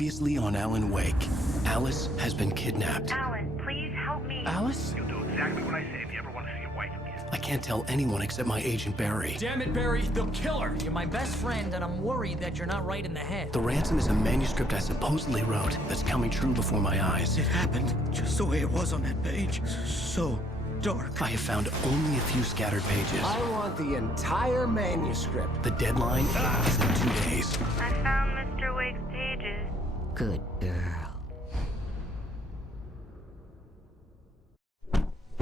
Previously on Alan Wake, Alice has been kidnapped. Alan, please help me. Alice? You'll do exactly what I say if you ever want to see your wife again. I can't tell anyone except my agent Barry. Damn it, Barry, they'll kill her! You're my best friend, and I'm worried that you're not right in the head. The ransom is a manuscript I supposedly wrote that's coming true before my eyes. It happened just the way it was on that page. So dark. I have found only a few scattered pages. I want the entire manuscript. The deadline is in 2 days. I found Mr. Wake's pages. Good girl.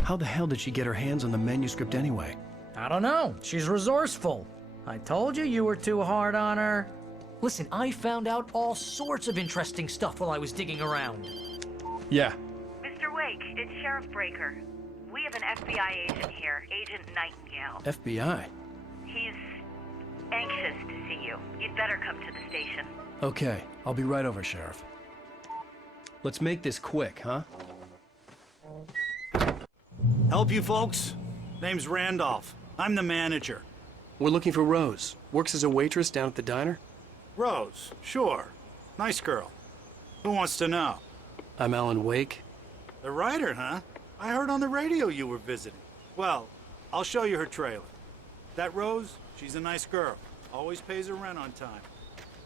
How the hell did she get her hands on the manuscript anyway? I don't know. She's resourceful. I told you you were too hard on her. Listen, I found out all sorts of interesting stuff while I was digging around. Yeah. Mr. Wake, it's Sheriff Breaker. We have an FBI agent here, Agent Nightingale. FBI? He's anxious to see you. You'd better come to the station. Okay, I'll be right over, Sheriff. Let's make this quick, huh? Help you folks? Name's Randolph. I'm the manager. We're looking for Rose. Works as a waitress down at the diner. Rose, sure. Nice girl. Who wants to know? I'm Alan Wake. The writer, huh? I heard on the radio you were visiting. Well, I'll show you her trailer. That Rose, she's a nice girl. Always pays her rent on time.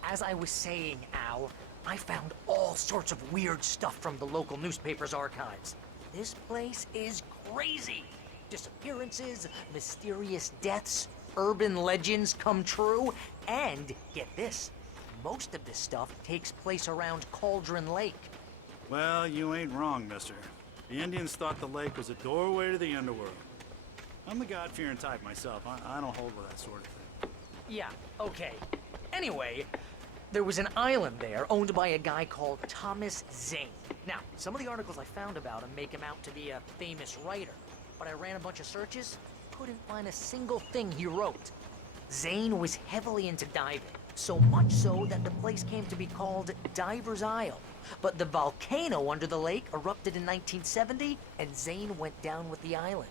As I was saying, Al, I found all sorts of weird stuff from the local newspaper's archives. This place is crazy. Disappearances, mysterious deaths, urban legends come true, and get this, most of this stuff takes place around Cauldron Lake. Well, you ain't wrong, mister. The Indians thought the lake was a doorway to the underworld. I'm the God-fearing type myself. I don't hold with that sort of thing. Yeah, okay. Anyway, there was an island there owned by a guy called Thomas Zane. Now, some of the articles I found about him make him out to be a famous writer, but I ran a bunch of searches, couldn't find a single thing he wrote. Zane was heavily into diving, so much so that the place came to be called Diver's Isle. But the volcano under the lake erupted in 1970, and Zane went down with the island.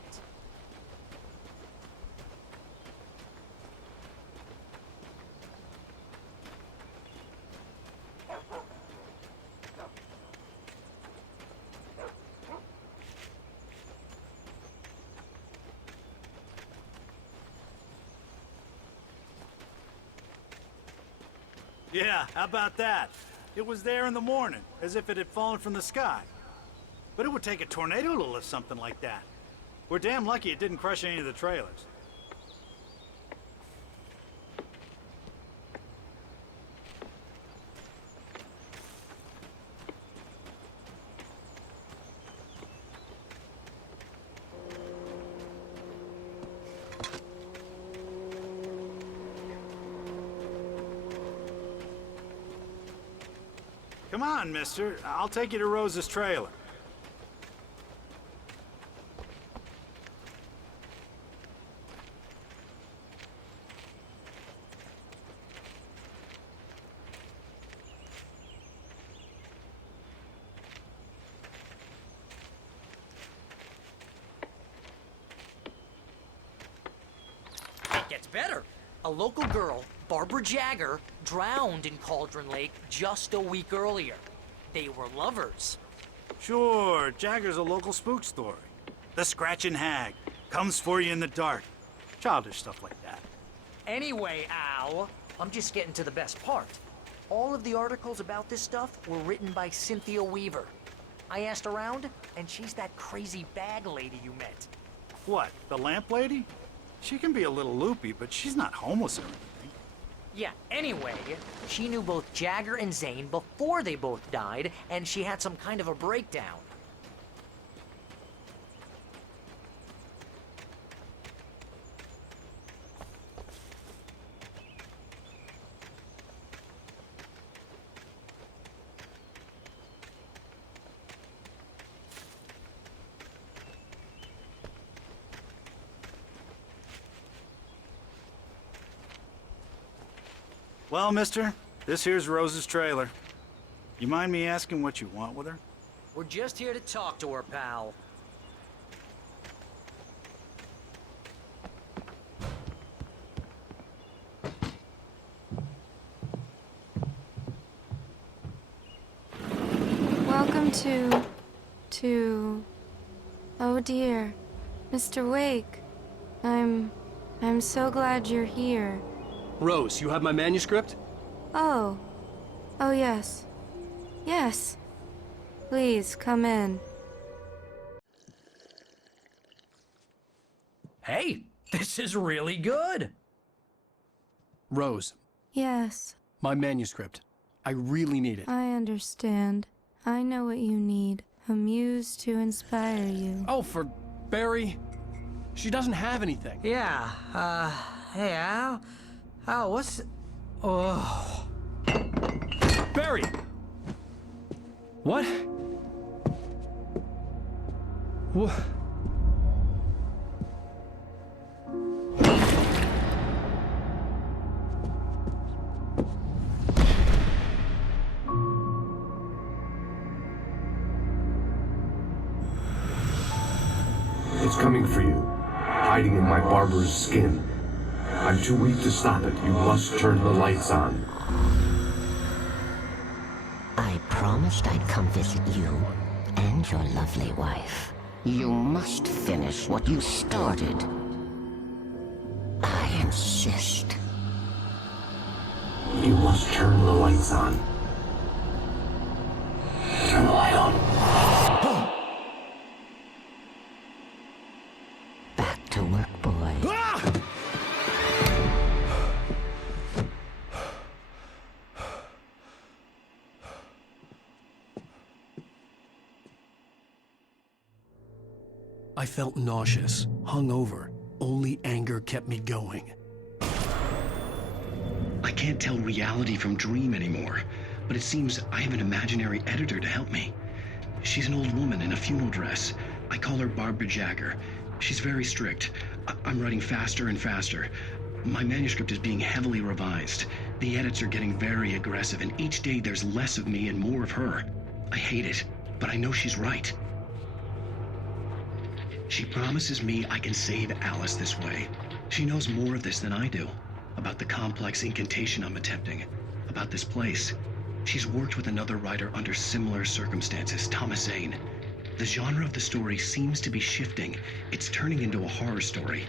Yeah, how about that? It was there in the morning, as if it had fallen from the sky. But it would take a tornado to lift something like that. We're damn lucky it didn't crush any of the trailers. Come on, mister. I'll take you to Rose's trailer. It gets better. A local girl, Barbara Jagger, drowned in Cauldron Lake just a week earlier. They were lovers. Sure, Jagger's a local spook story. The Scratching Hag. Comes for you in the dark. Childish stuff like that. Anyway, Al, I'm just getting to the best part. All of the articles about this stuff were written by Cynthia Weaver. I asked around, and she's that crazy bag lady you met. What, the lamp lady? She can be a little loopy, but she's not homeless or anything. Yeah, anyway, she knew both Jagger and Zane before they both died, and she had some kind of a breakdown. Well, mister, this here's Rose's trailer. You mind me asking what you want with her? We're just here to talk to her, pal. to... Oh dear. Mr. Wake. I'm so glad you're here. Rose, you have my manuscript? Oh. Oh, yes. Yes. Please, come in. Hey, this is really good. Rose, Yes, my manuscript. I really need it. I understand. I know what you need. A muse to inspire you. Oh, for Barry? She doesn't have anything. Yeah, hey, Al, what's... Oh... Barry! What? What? It's coming for you, hiding in my barber's skin. I'm too weak to stop it. You must turn the lights on. I promised I'd come visit you and your lovely wife. You must finish what you started. I insist. You must turn the lights on. Turn the light on. Back to work, boy. I felt nauseous, hungover. Only anger kept me going. I can't tell reality from dream anymore, but it seems I have an imaginary editor to help me. She's an old woman in a funeral dress. I call her Barbara Jagger. She's very strict. I'm writing faster and faster. My manuscript is being heavily revised. The edits are getting very aggressive, and each day there's less of me and more of her. I hate it, but I know she's right. She promises me I can save Alice this way. She knows more of this than I do. About the complex incantation I'm attempting. About this place. She's worked with another writer under similar circumstances, Thomas Zane. The genre of the story seems to be shifting. It's turning into a horror story.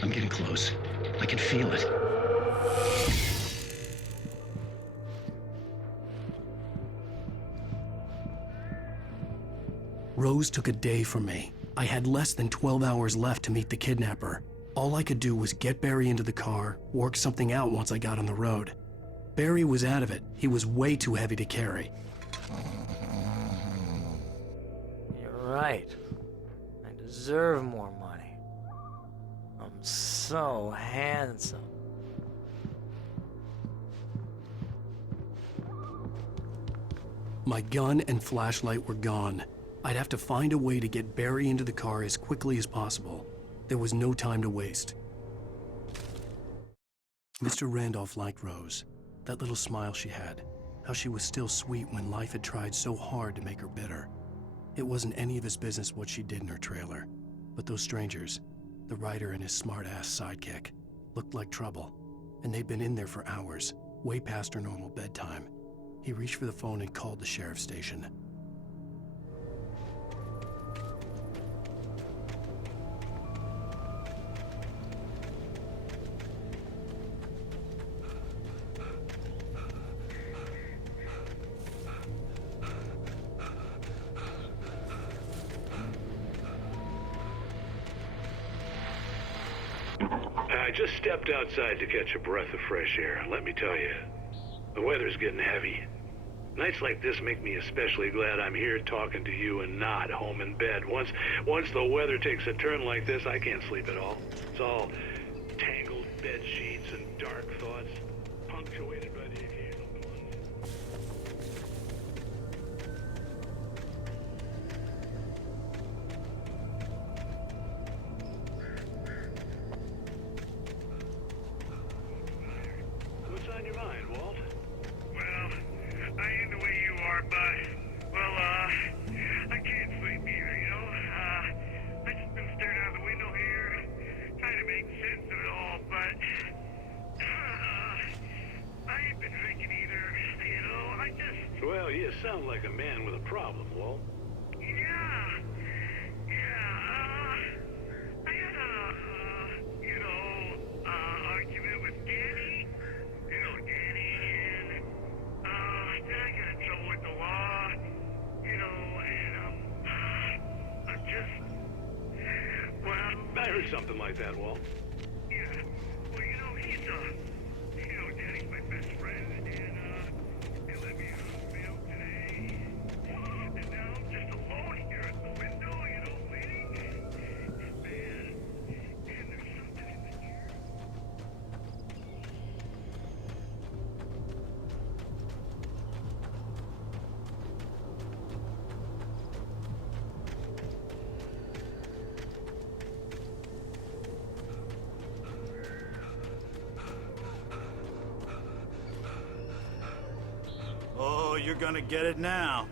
I'm getting close. I can feel it. Rose took a day from me. I had less than 12 hours left to meet the kidnapper. All I could do was get Barry into the car, work something out once I got on the road. Barry was out of it. He was way too heavy to carry. You're right. I deserve more money. I'm so handsome. My gun and flashlight were gone. I'd have to find a way to get Barry into the car as quickly as possible. There was no time to waste. Mr. Randolph liked Rose. That little smile she had. How she was still sweet when life had tried so hard to make her bitter. It wasn't any of his business what she did in her trailer. But those strangers, the writer and his smart-ass sidekick, looked like trouble. And they'd been in there for hours, way past her normal bedtime. He reached for the phone and called the sheriff's station. I just stepped outside to catch a breath of fresh air. Let me tell you, the weather's getting heavy. Nights like this make me especially glad I'm here talking to you and not home in bed. Once the weather takes a turn like this, I can't sleep at all. It's all tangled bed sheets and dark thoughts, punctuated by the occasional one. What's on your mind, Walt? Well, I ain't the way you are, but, well, I can't sleep either, you know? I just been staring out the window here, trying to make sense of it all, but, I ain't been drinking either, you know? I just Well, you sound like a man with a problem, Walt. Yeah. I had a argument with Danny. You know Danny, and, then I got in trouble with the law. And, I'm just, well... I heard something like that, Walt. Yeah. Well, he's, Danny's my best friend, and, he let me out of jail today. And now I'm just alone here at the window, waiting. Man, and there's something in the air. Oh, you're gonna get it now.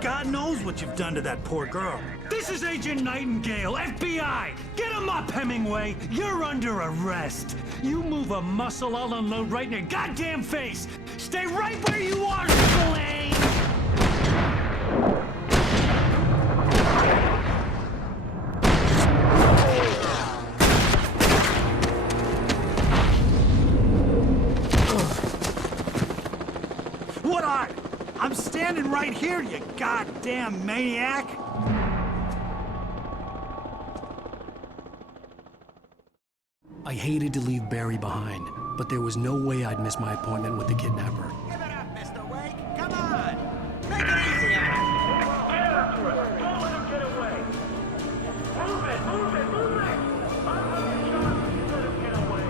God knows what you've done to that poor girl. This is Agent Nightingale, FBI! Get him up, Hemingway! You're under arrest! You move a muscle, I'll unload right in your goddamn face! Stay right where you are, Spillane! What are you? I'm standing right here, you goddamn maniac! I hated to leave Barry behind, but there was no way I'd miss my appointment with the kidnapper. Give it up, Mr. Wake. Come on. Make it easy on him. Get after it! Don't let him get away! Move it! Move it! Move it! I'm not sure you let him get away!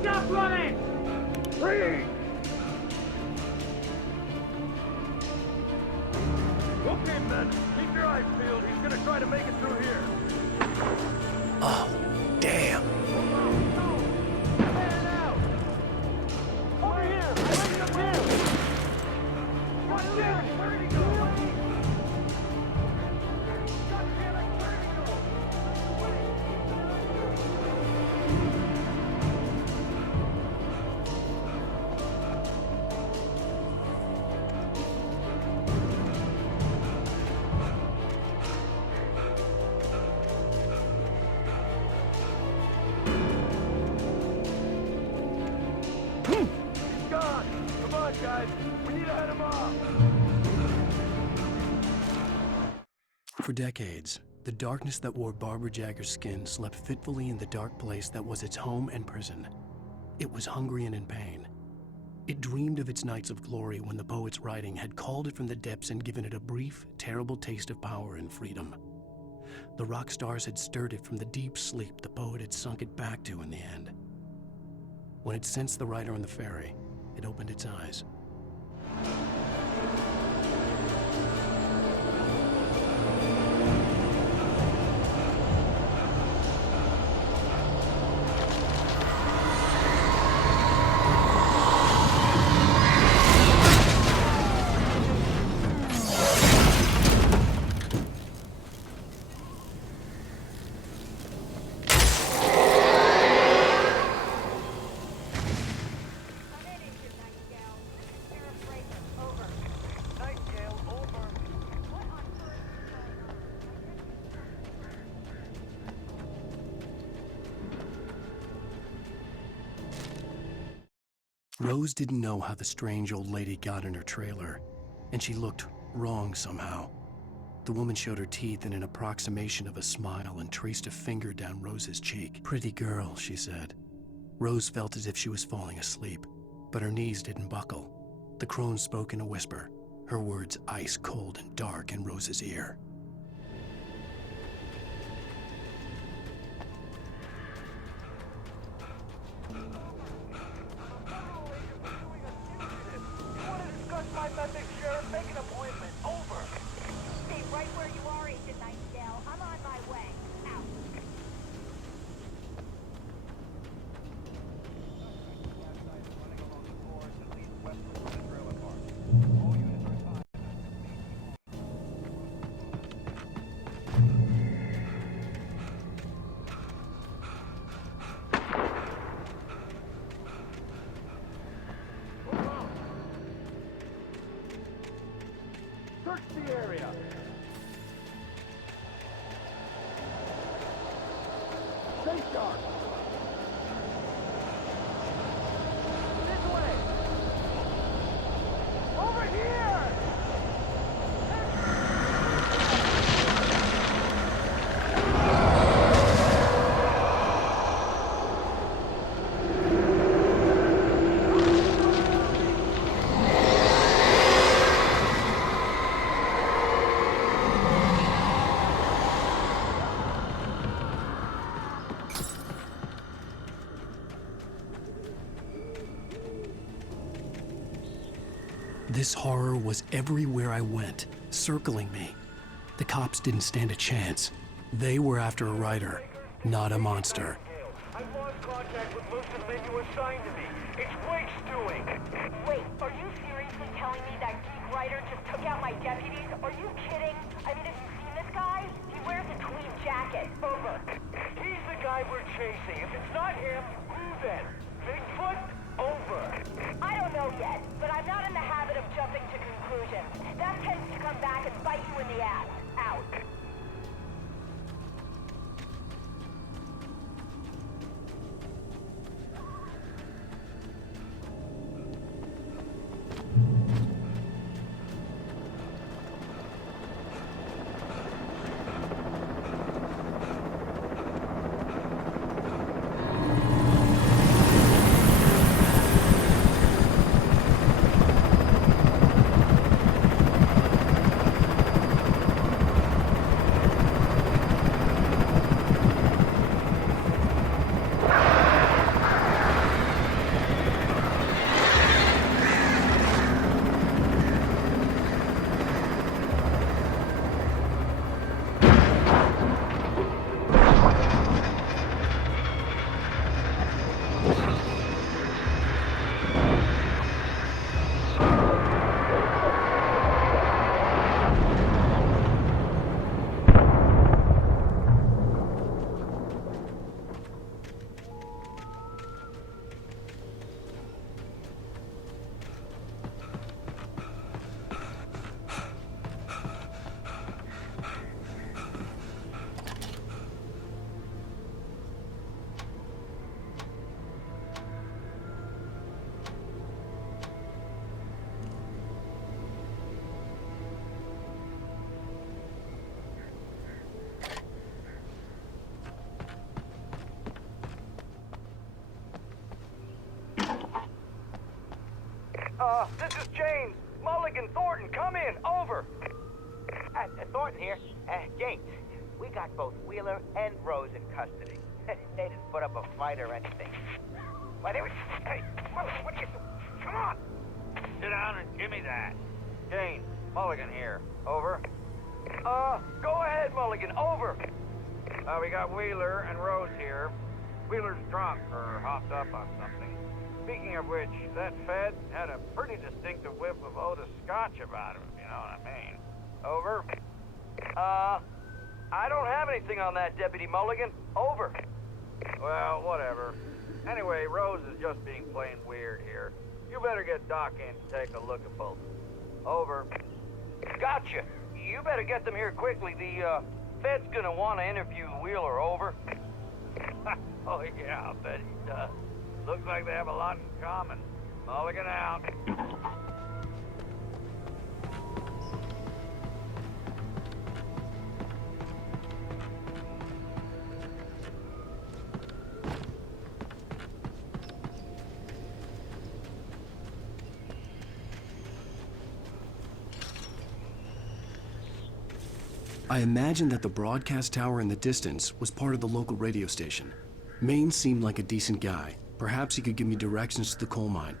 Stop running! Freeze! Okay, men. Keep your eyes peeled. He's gonna try to make it through here. Oh, damn. Man out! Over here! Bring him in! God damn it! Where'd he go? God damn it! Where'd he go? He's gone! Come on, guys! We need to head him off! For decades, the darkness that wore Barbara Jagger's skin slept fitfully in the dark place that was its home and prison. It was hungry and in pain. It dreamed of its nights of glory when the poet's writing had called it from the depths and given it a brief, terrible taste of power and freedom. The rock stars had stirred it from the deep sleep the poet had sunk it back to in the end. When it sensed the writer on the ferry, it opened its eyes. Rose didn't know how the strange old lady got in her trailer, and she looked wrong somehow. The woman showed her teeth in an approximation of a smile and traced a finger down Rose's cheek. "Pretty girl," she said. Rose felt as if she was falling asleep, but her knees didn't buckle. The crone spoke in a whisper, her words ice cold and dark in Rose's ear. message, Sheriff. Make an appointment. Over. Stay right where you are, Agent Nightingale. I'm on my way. Out. Search the area. Stay sharp. This way. Over here. This horror was everywhere I went, circling me. The cops didn't stand a chance. They were after a writer, not a monster. I've lost contact with most of the men you assigned to me. It's Wake's doing. Wait, are you seriously telling me that geek writer just took out my deputies? Are you kidding? I mean, have you seen this guy? He wears a tweed jacket. Over. He's the guy we're chasing. If it's not him, who then? Bigfoot? Over. I don't know yet, but I'm not in the habit of jumping to conclusions. That tends to come back and bite you in the ass. Out. This is James. Mulligan, Thornton, come in. Over. Thornton here. James, we got both Wheeler and Rose in custody. They didn't put up a fight or anything. Why, they were... Hey, Mulligan, what are you doing? Come on. Sit down and give me that. Jane, Mulligan here. Over. Go ahead, Mulligan. Over. We got Wheeler and Rose here. Wheeler's drunk or hopped up on something. Speaking of which, that Fed had a pretty distinctive whiff of Otis Scotch about him, if you know what I mean. Over. I don't have anything on that, Deputy Mulligan. Over. Well, whatever. Anyway, Rose is just being plain weird here. You better get Doc in to take a look at both. Over. Gotcha. You better get them here quickly. The, Fed's gonna want to interview Wheeler. Over. Oh, yeah, I bet he does. Looks like they have a lot in common. Mulligan out. I imagined that the broadcast tower in the distance was part of the local radio station. Maine seemed like a decent guy. Perhaps he could give me directions to the coal mine.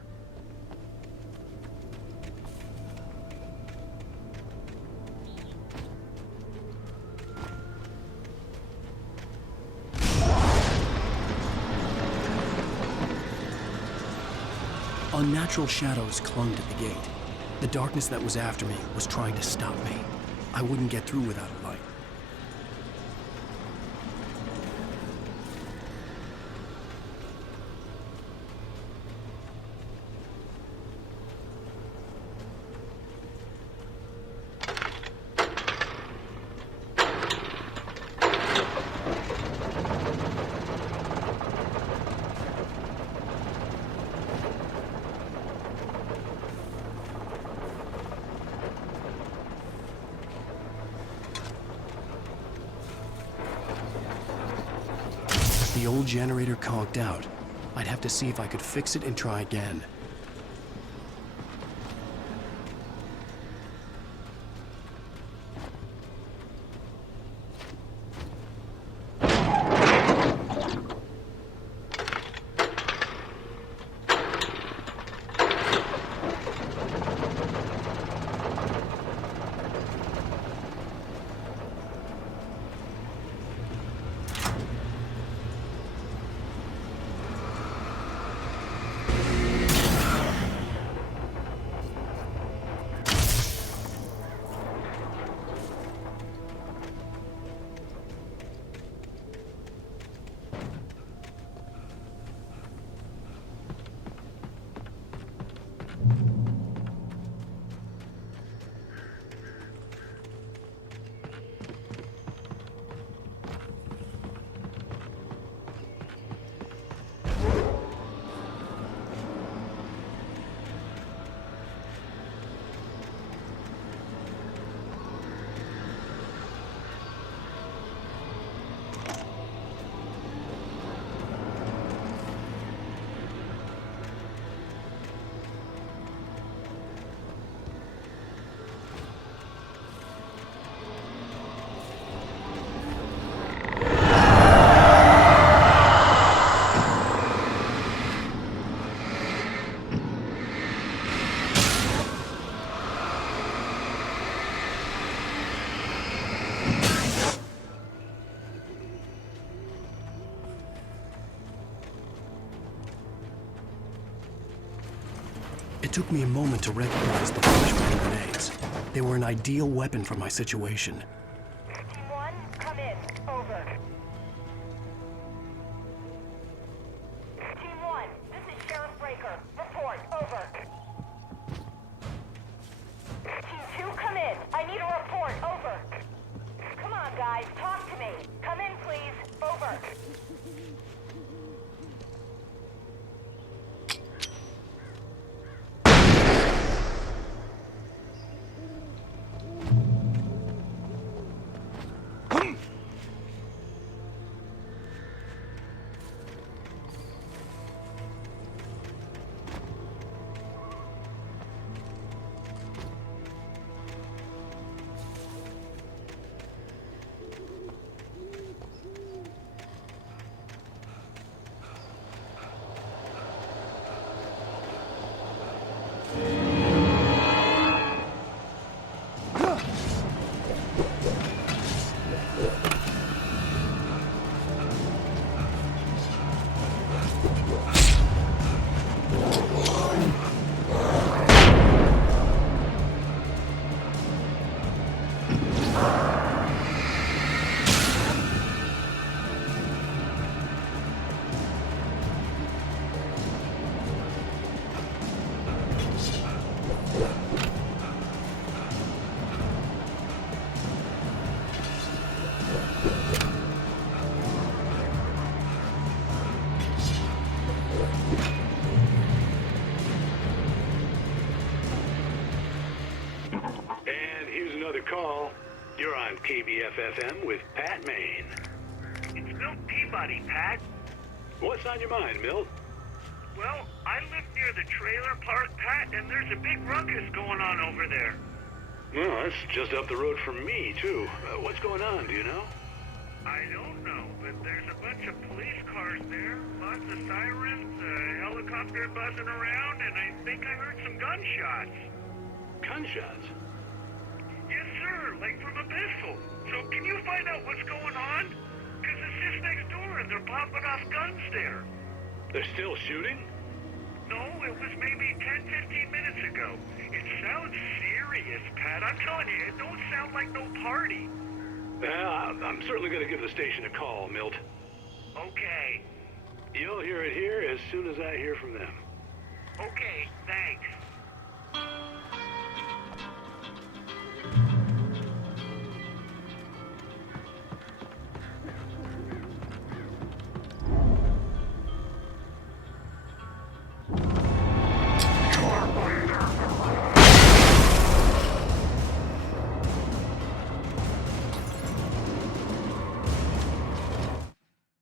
Unnatural shadows clung to the gate. The darkness that was after me was trying to stop me. I wouldn't get through without a light. The old generator conked out. I'd have to see if I could fix it and try again. It took me a moment to recognize the flashbang grenades. They were an ideal weapon for my situation. Team 1, come in. Over. Team 1, this is Sheriff Breaker. Report. Over. Team 2, come in. I need a report. Over. Come on, guys. Talk to me. Come in, please. Over. Call. You're on KBF-FM with Pat Maine. It's Milt Peabody, Pat. What's on your mind, Milt? Well, I live near the trailer park, Pat, and there's a big ruckus going on over there. Well, that's just up the road from me, too. What's going on, do you know? I don't know, but there's a bunch of police cars there, lots of sirens, a helicopter buzzing around, and I think I heard some gunshots. Gunshots? Yes, sir, like from a pistol. So can you find out what's going on? Because it's just next door and they're popping off guns there. They're still shooting? No, it was maybe 10-15 minutes ago. It sounds serious, Pat. I'm telling you, it don't sound like no party. I'm certainly going to give the station a call, Milt. Okay. You'll hear it here as soon as I hear from them. Okay, thanks.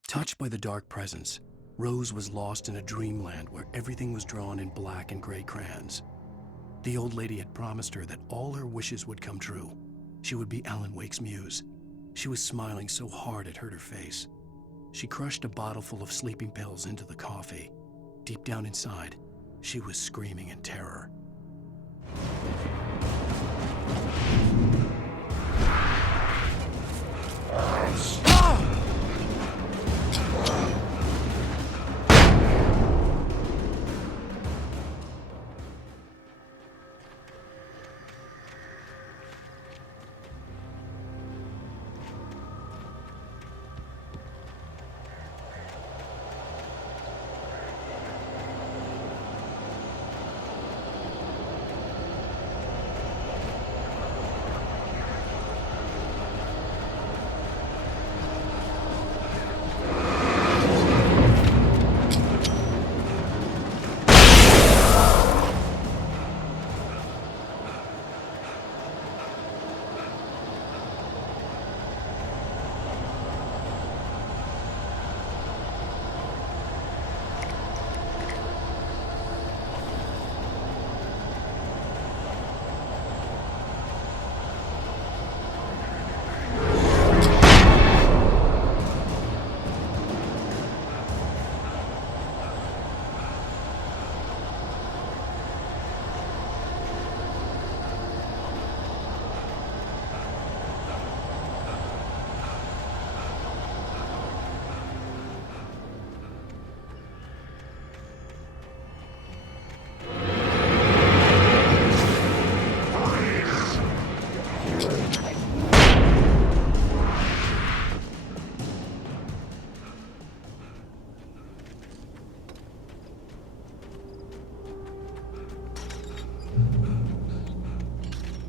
Touched by the dark presence, Rose was lost in a dreamland where everything was drawn in black and gray crayons. The old lady had promised her that all her wishes would come true. She would be Alan Wake's muse. She was smiling so hard it hurt her face. She crushed a bottle full of sleeping pills into the coffee. Deep down inside, she was screaming in terror.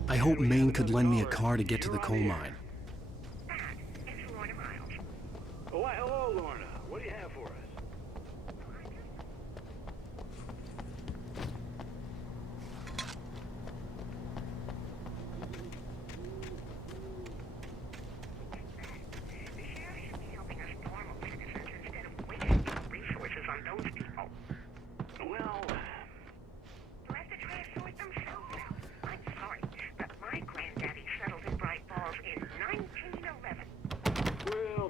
I hope Maine could lend me a car to get to the coal mine. Oh, why, hello, Lorna. What do you have for us?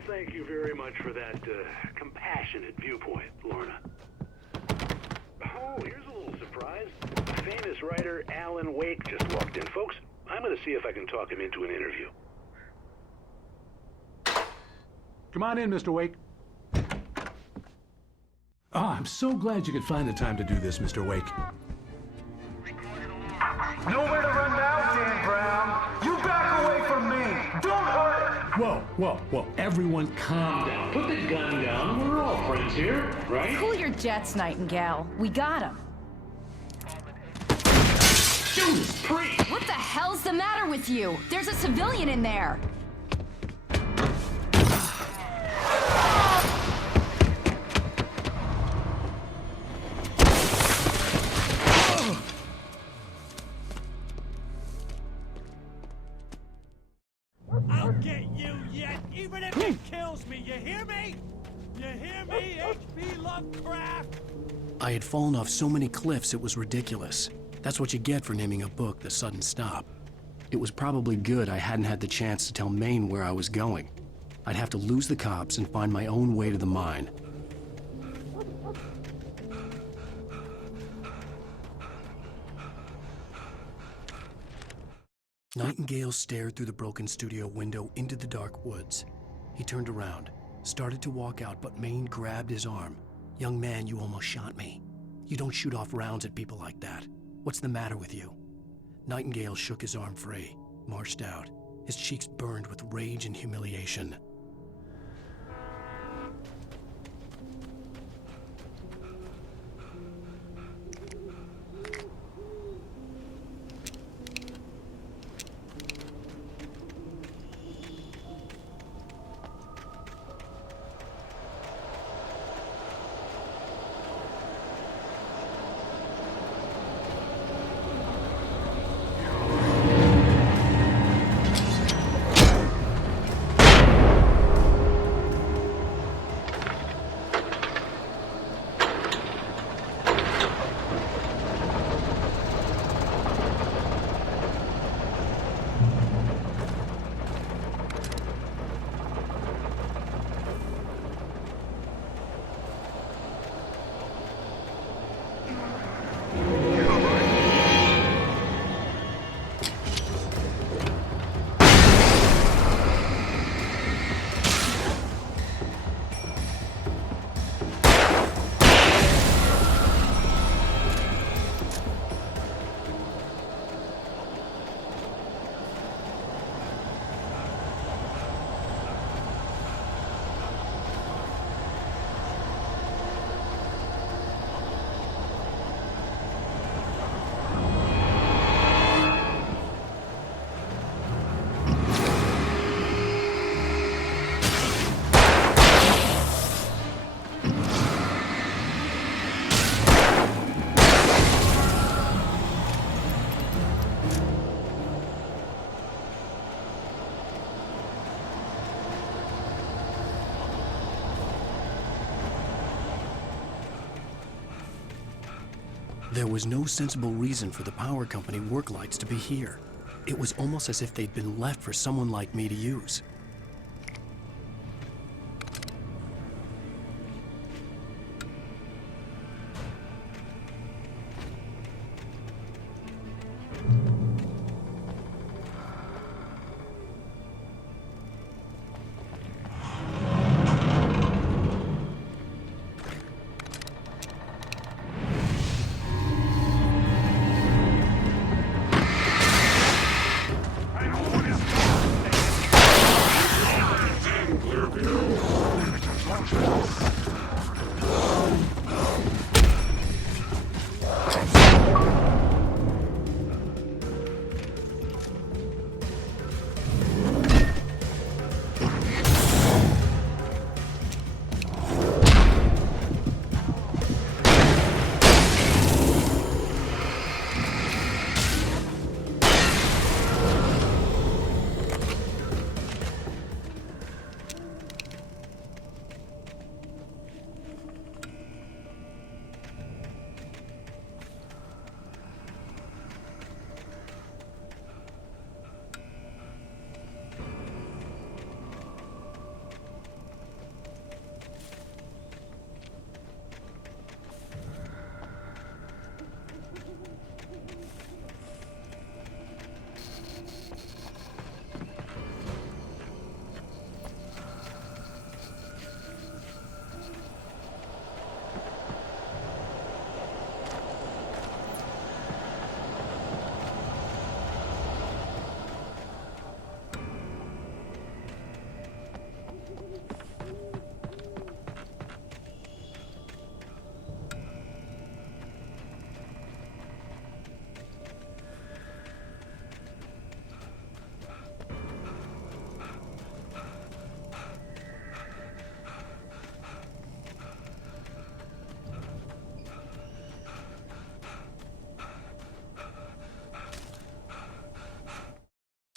Thank you very much for that compassionate viewpoint, Lorna. Oh, here's a little surprise. Famous writer Alan Wake just walked in. Folks, I'm going to see if I can talk him into an interview. Come on in, Mr. Wake. Oh, I'm so glad you could find the time to do this, Mr. Wake. Nowhere to run now, Dan Brown. You back away from me. Don't hurt it. Whoa. Everyone calm down. Put the gun down. We're all friends here, right? Cool your jets, Nightingale. We got him. Judas Priest! What the hell's the matter with you? There's a civilian in there. I'll get you yet, even if it kills me, you hear me? You hear me, H.P. Lovecraft? I had fallen off so many cliffs it was ridiculous. That's what you get for naming a book The Sudden Stop. It was probably good I hadn't had the chance to tell Maine where I was going. I'd have to lose the cops and find my own way to the mine. Nightingale stared through the broken studio window into the dark woods. He turned around, started to walk out, but Maine grabbed his arm. "Young man, you almost shot me." You don't shoot off rounds at people like that. What's the matter with you? Nightingale shook his arm free, marched out. His cheeks burned with rage and humiliation. There was no sensible reason for the power company work lights to be here. It was almost as if they'd been left for someone like me to use.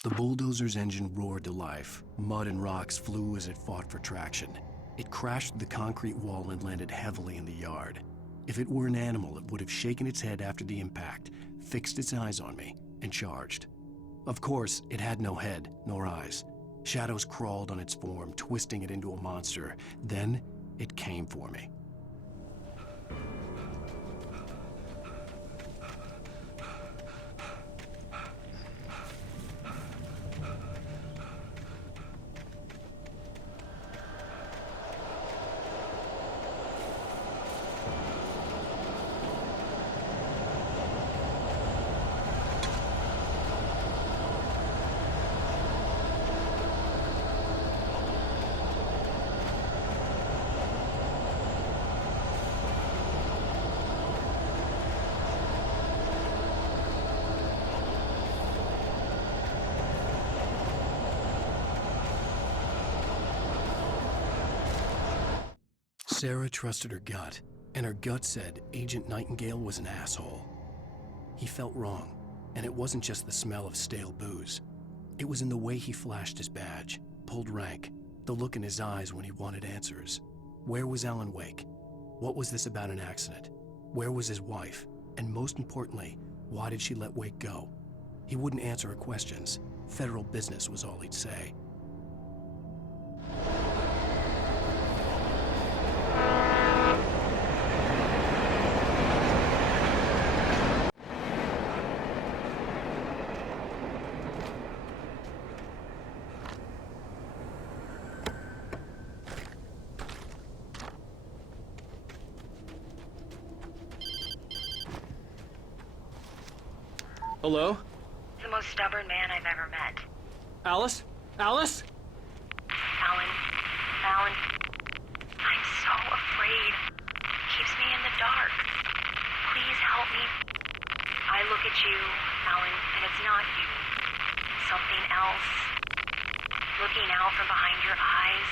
The bulldozer's engine roared to life. Mud and rocks flew as it fought for traction. It crashed through the concrete wall and landed heavily in the yard. If it were an animal, it would have shaken its head after the impact, fixed its eyes on me, and charged. Of course, it had no head, nor eyes. Shadows crawled on its form, twisting it into a monster. Then, it came for me. Sarah trusted her gut, and her gut said Agent Nightingale was an asshole. He felt wrong, and it wasn't just the smell of stale booze. It was in the way he flashed his badge, pulled rank, the look in his eyes when he wanted answers. Where was Alan Wake? What was this about an accident? Where was his wife? And most importantly, why did she let Wake go? He wouldn't answer her questions. Federal business was all he'd say. Hello? The most stubborn man I've ever met. Alice? Alice? Alan, I'm so afraid. It keeps me in the dark. Please help me. I look at you, Alan, and it's not you. Something else. Looking out from behind your eyes.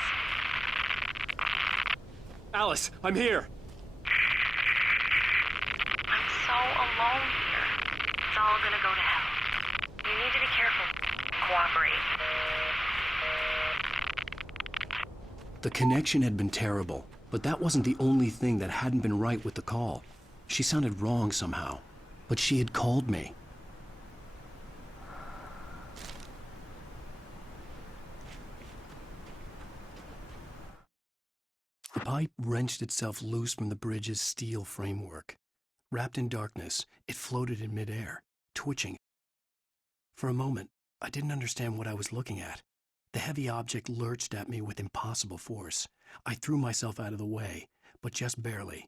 Alice, I'm here. I'm so alone here. It's all gonna go to hell. You need to be careful. Cooperate. The connection had been terrible, but that wasn't the only thing that hadn't been right with the call. She sounded wrong somehow, but she had called me. The pipe wrenched itself loose from the bridge's steel framework. Wrapped in darkness, it floated in midair, twitching. For a moment, I didn't understand what I was looking at. The heavy object lurched at me with impossible force. I threw myself out of the way, but just barely.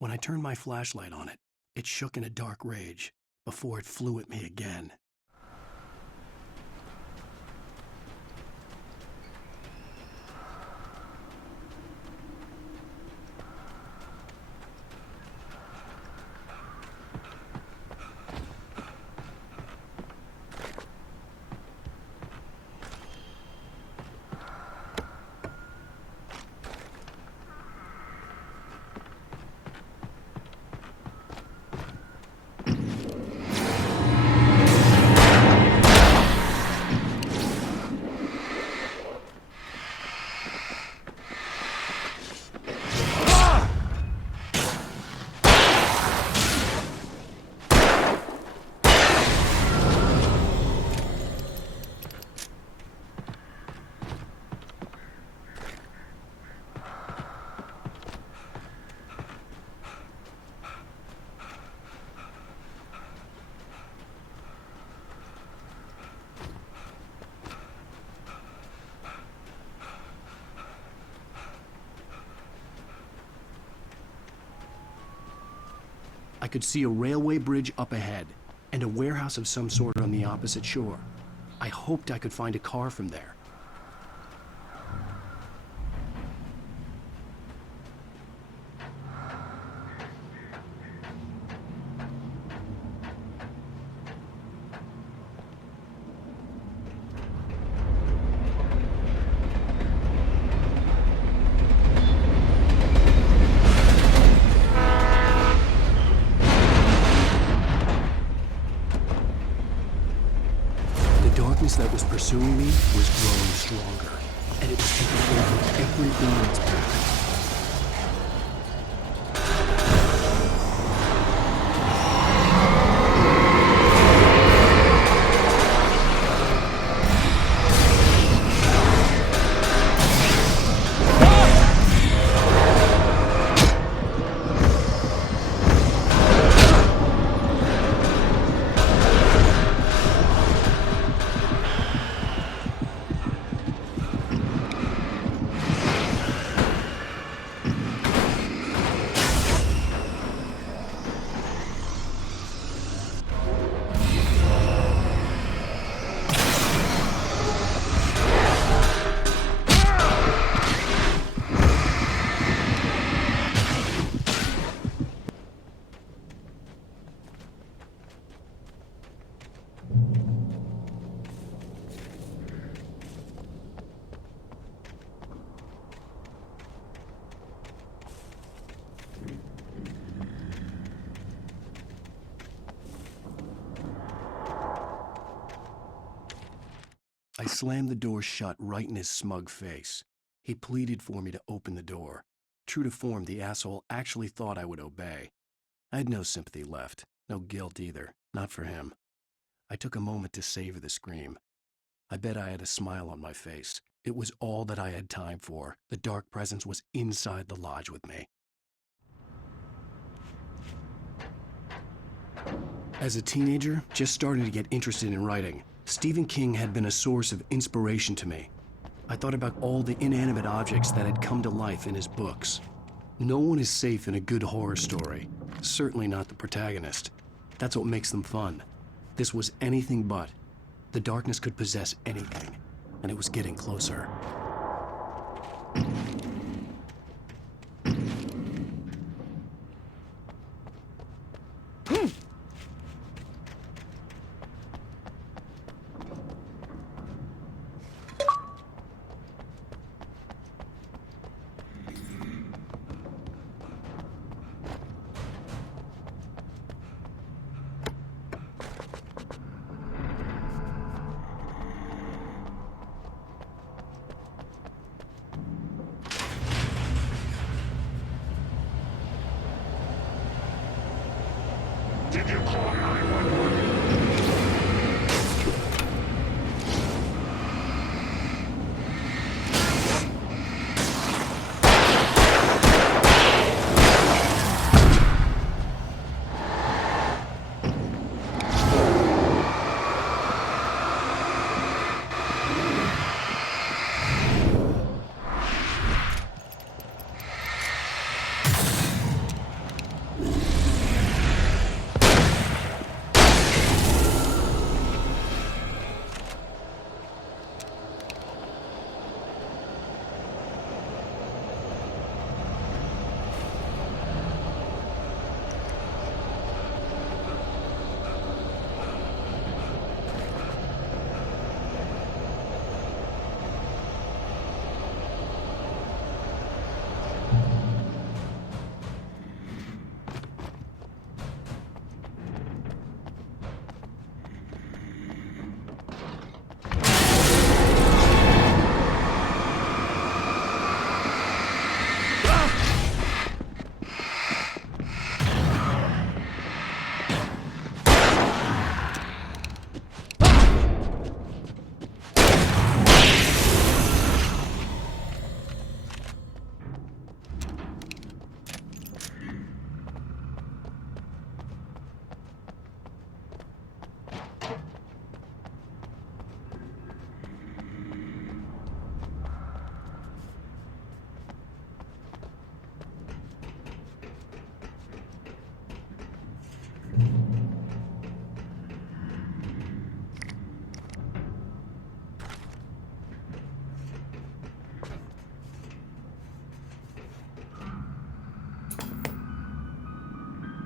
When I turned my flashlight on it, it shook in a dark rage before it flew at me again. I could see a railway bridge up ahead, and a warehouse of some sort on the opposite shore. I hoped I could find a car from there. That was pursuing me was growing stronger, and it was taking over everything in its path. I slammed the door shut right in his smug face. He pleaded for me to open the door. True to form, the asshole actually thought I would obey. I had no sympathy left, no guilt either, not for him. I took a moment to savor the scream. I bet I had a smile on my face. It was all that I had time for. The dark presence was inside the lodge with me. As a teenager, just starting to get interested in writing, Stephen King had been a source of inspiration to me. I thought about all the inanimate objects that had come to life in his books. No one is safe in a good horror story, certainly not the protagonist. That's what makes them fun. This was anything but. The darkness could possess anything, and it was getting closer. Did you call 911?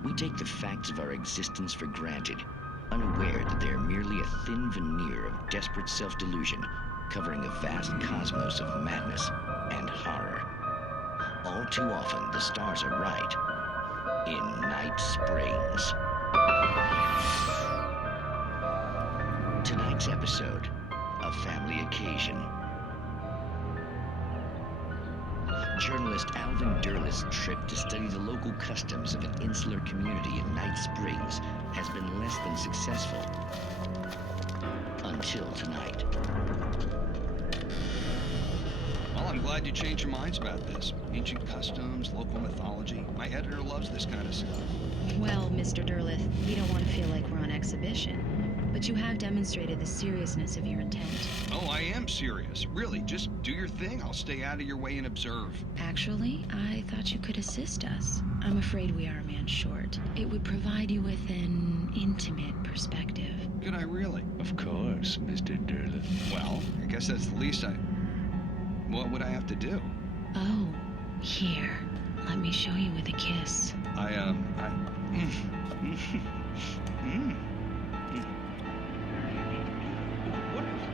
We take the facts of our existence for granted, unaware that they are merely a thin veneer of desperate self-delusion covering a vast cosmos of madness and horror. All too often, the stars are right in Night Springs. Tonight's episode, A Family Occasion. Journalist Alvin Derlis' trip to study the local customs of an insular community in Night Springs has been less than successful. Until tonight. Well, I'm glad you changed your minds about this. Ancient customs, local mythology. My editor loves this kind of stuff. Well, Mr. Derlith, we don't want to feel like we're on exhibition. But you have demonstrated the seriousness of your intent. Oh, I am serious. Really, just do your thing. I'll stay out of your way and observe. Actually, I thought you could assist us. I'm afraid we are a man short. It would provide you with an intimate perspective. Could I really? Of course, Mr. Derlith. Well, I guess that's the least What would I have to do? Oh, here. Let me show you with a kiss.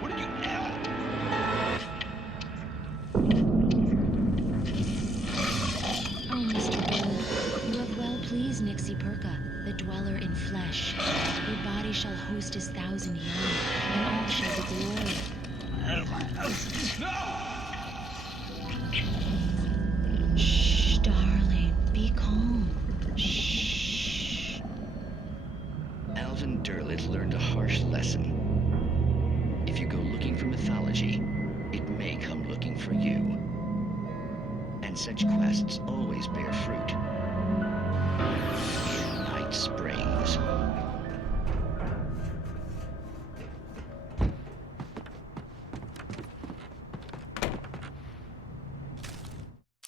What did you... Oh, Mr. Derlith, you have well pleased Nixie Perka, the dweller in flesh. Your body shall host his 1,000 young, and all shall be glory. Shh, darling. Be calm. Shh. Alvin Derleth learned a harsh lesson. If you go looking for mythology, it may come looking for you. And such quests always bear fruit. In Night Springs.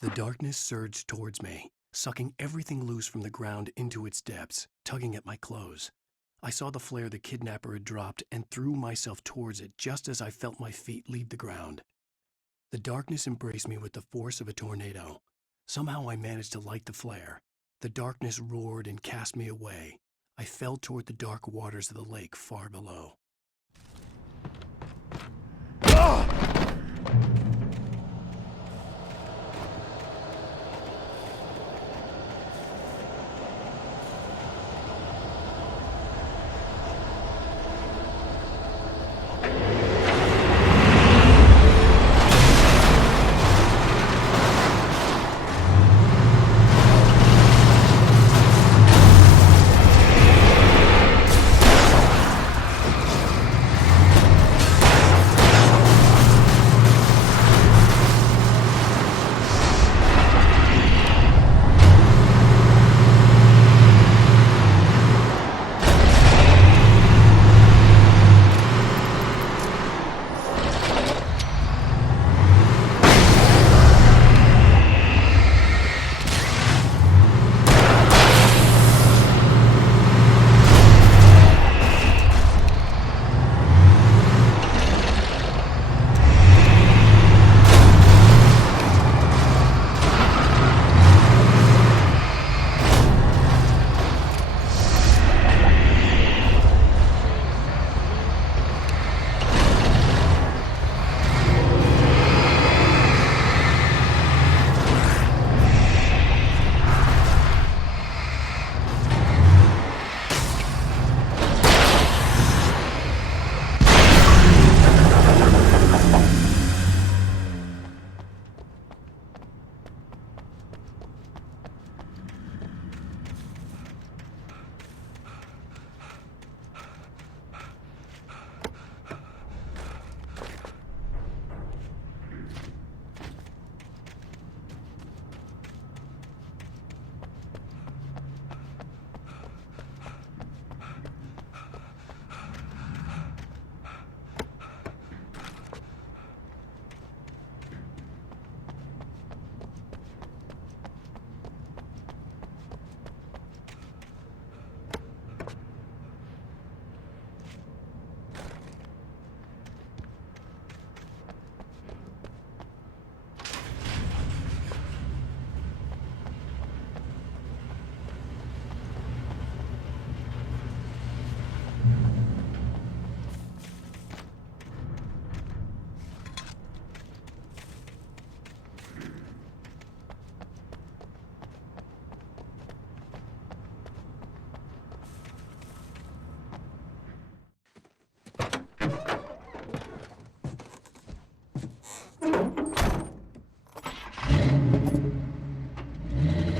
The darkness surged towards me, sucking everything loose from the ground into its depths, tugging at my clothes. I saw the flare the kidnapper had dropped and threw myself towards it just as I felt my feet leave the ground. The darkness embraced me with the force of a tornado. Somehow I managed to light the flare. The darkness roared and cast me away. I fell toward the dark waters of the lake far below.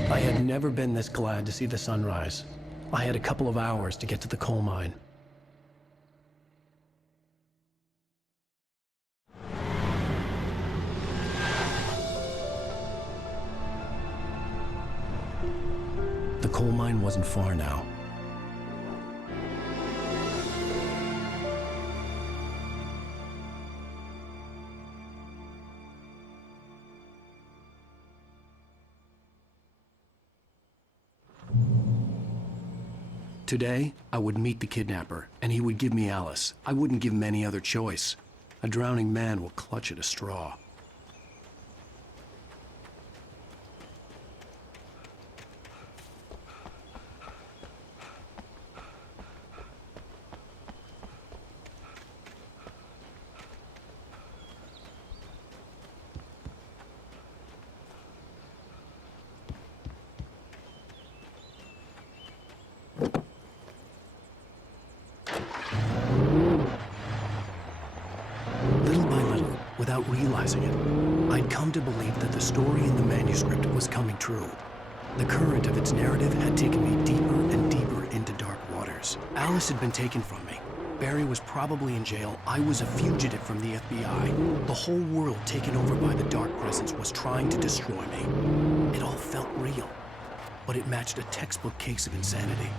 I had never been this glad to see the sunrise. I had a couple of hours to get to the coal mine. The coal mine wasn't far now. Today, I would meet the kidnapper, and he would give me Alice. I wouldn't give him any other choice. A drowning man will clutch at a straw. Little by without realizing it, I'd come to believe that the story in the manuscript was coming true. The current of its narrative had taken me deeper and deeper into dark waters. Alice had been taken from me. Barry was probably in jail. I was a fugitive from the FBI. The whole world taken over by the dark presence was trying to destroy me. It all felt real, but it matched a textbook case of insanity.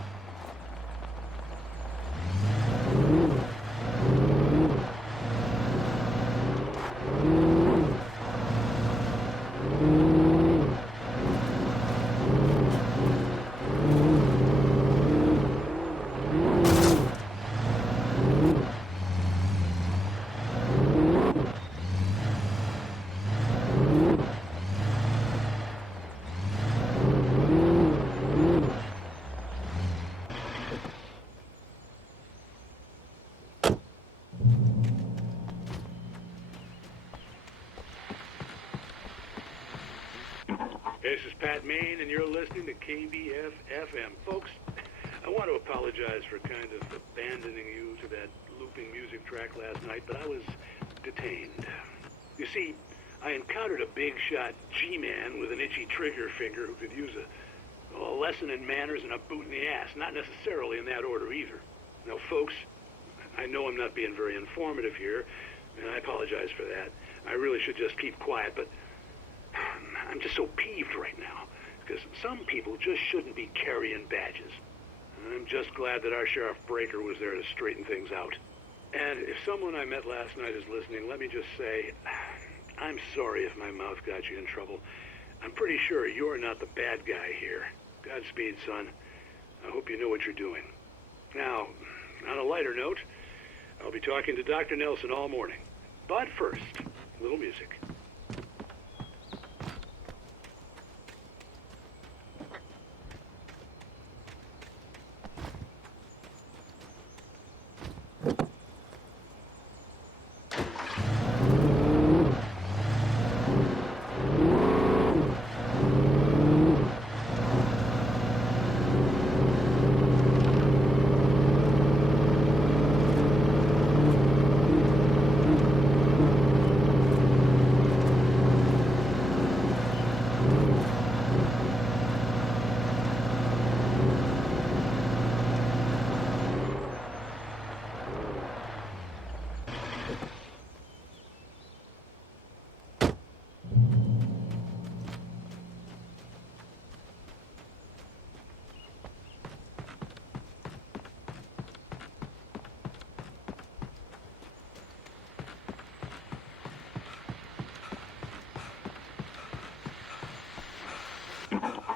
This is Pat Maine, and you're listening to KBF-FM. Folks, I want to apologize for kind of abandoning you to that looping music track last night, but I was detained. You see, I encountered a big-shot G-man with an itchy trigger finger who could use a lesson in manners and a boot in the ass, not necessarily in that order either. Now, folks, I know I'm not being very informative here, and I apologize for that. I really should just keep quiet, but I'm just so peeved right now, because some people just shouldn't be carrying badges. And I'm just glad that our Sheriff Breaker was there to straighten things out. And if someone I met last night is listening, let me just say, I'm sorry if my mouth got you in trouble. I'm pretty sure you're not the bad guy here. Godspeed, son. I hope you know what you're doing. Now, on a lighter note, I'll be talking to Dr. Nelson all morning. But first, a little music.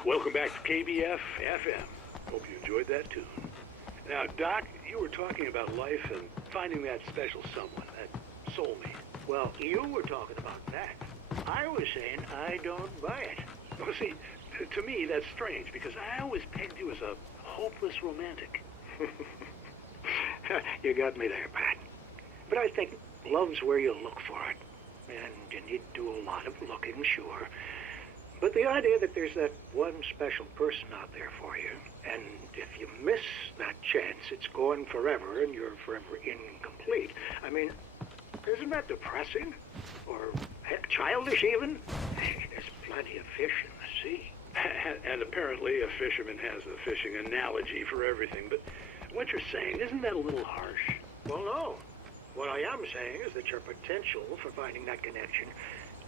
Welcome back to KBF-FM. Hope you enjoyed that tune. Now, Doc, you were talking about life and finding that special someone, that soulmate. Well, you were talking about that. I was saying I don't buy it. Well, see, to me, that's strange, because I always pegged you as a hopeless romantic. You got me there, Pat. But I think love's where you look for it. And you need to do a lot of looking, sure. But the idea that there's that one special person out there for you, and if you miss that chance, it's gone forever, and you're forever incomplete. I mean, isn't that depressing? Or, heck, childish even? There's plenty of fish in the sea. And apparently a fisherman has a fishing analogy for everything, but what you're saying, isn't that a little harsh? Well, no. What I am saying is that your potential for finding that connection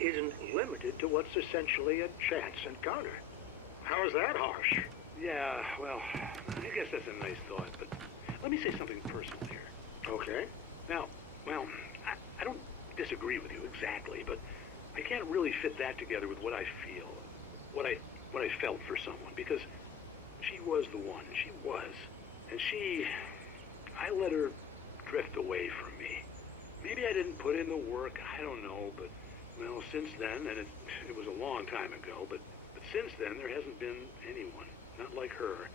isn't limited to what's essentially a chance encounter. How is that harsh? Yeah, well, I guess that's a nice thought, but let me say something personal here. Okay. Now, well, I don't disagree with you exactly, but I can't really fit that together with what I feel, what I felt for someone, because she was the one. She was. And I let her drift away from me. Maybe I didn't put in the work, I don't know, but well, since then, and it was a long time ago, but since then, there hasn't been anyone, not like her.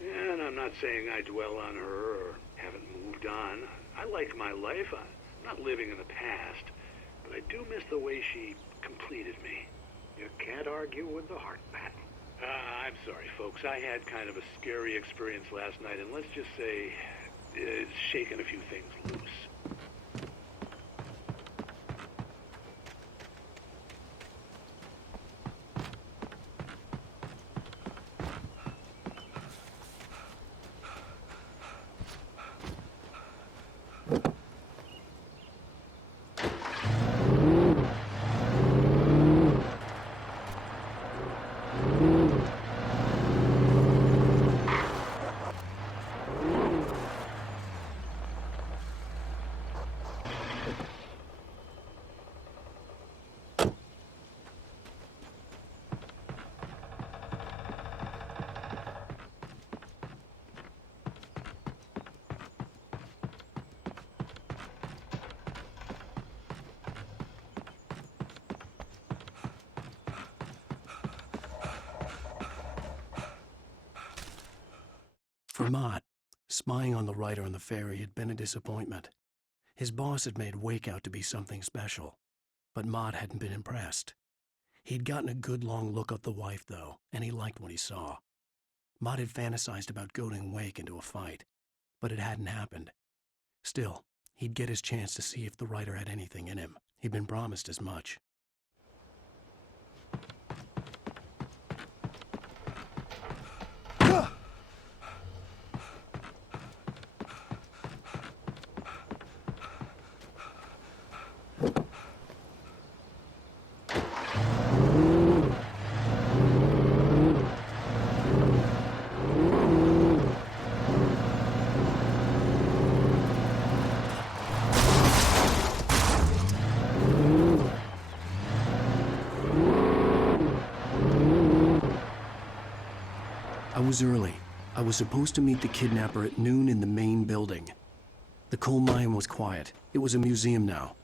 And I'm not saying I dwell on her or haven't moved on. I like my life. I'm not living in the past, but I do miss the way she completed me. You can't argue with the heart, Pat. I'm sorry, folks. I had kind of a scary experience last night, and let's just say it's shaken a few things loose. For Mott, spying on the writer on the ferry had been a disappointment. His boss had made Wake out to be something special, but Mott hadn't been impressed. He'd gotten a good long look at the wife, though, and he liked what he saw. Mott had fantasized about goading Wake into a fight, but it hadn't happened. Still, he'd get his chance to see if the writer had anything in him. He'd been promised as much. I was early. I was supposed to meet the kidnapper at noon in the main building. The coal mine was quiet. It was a museum now.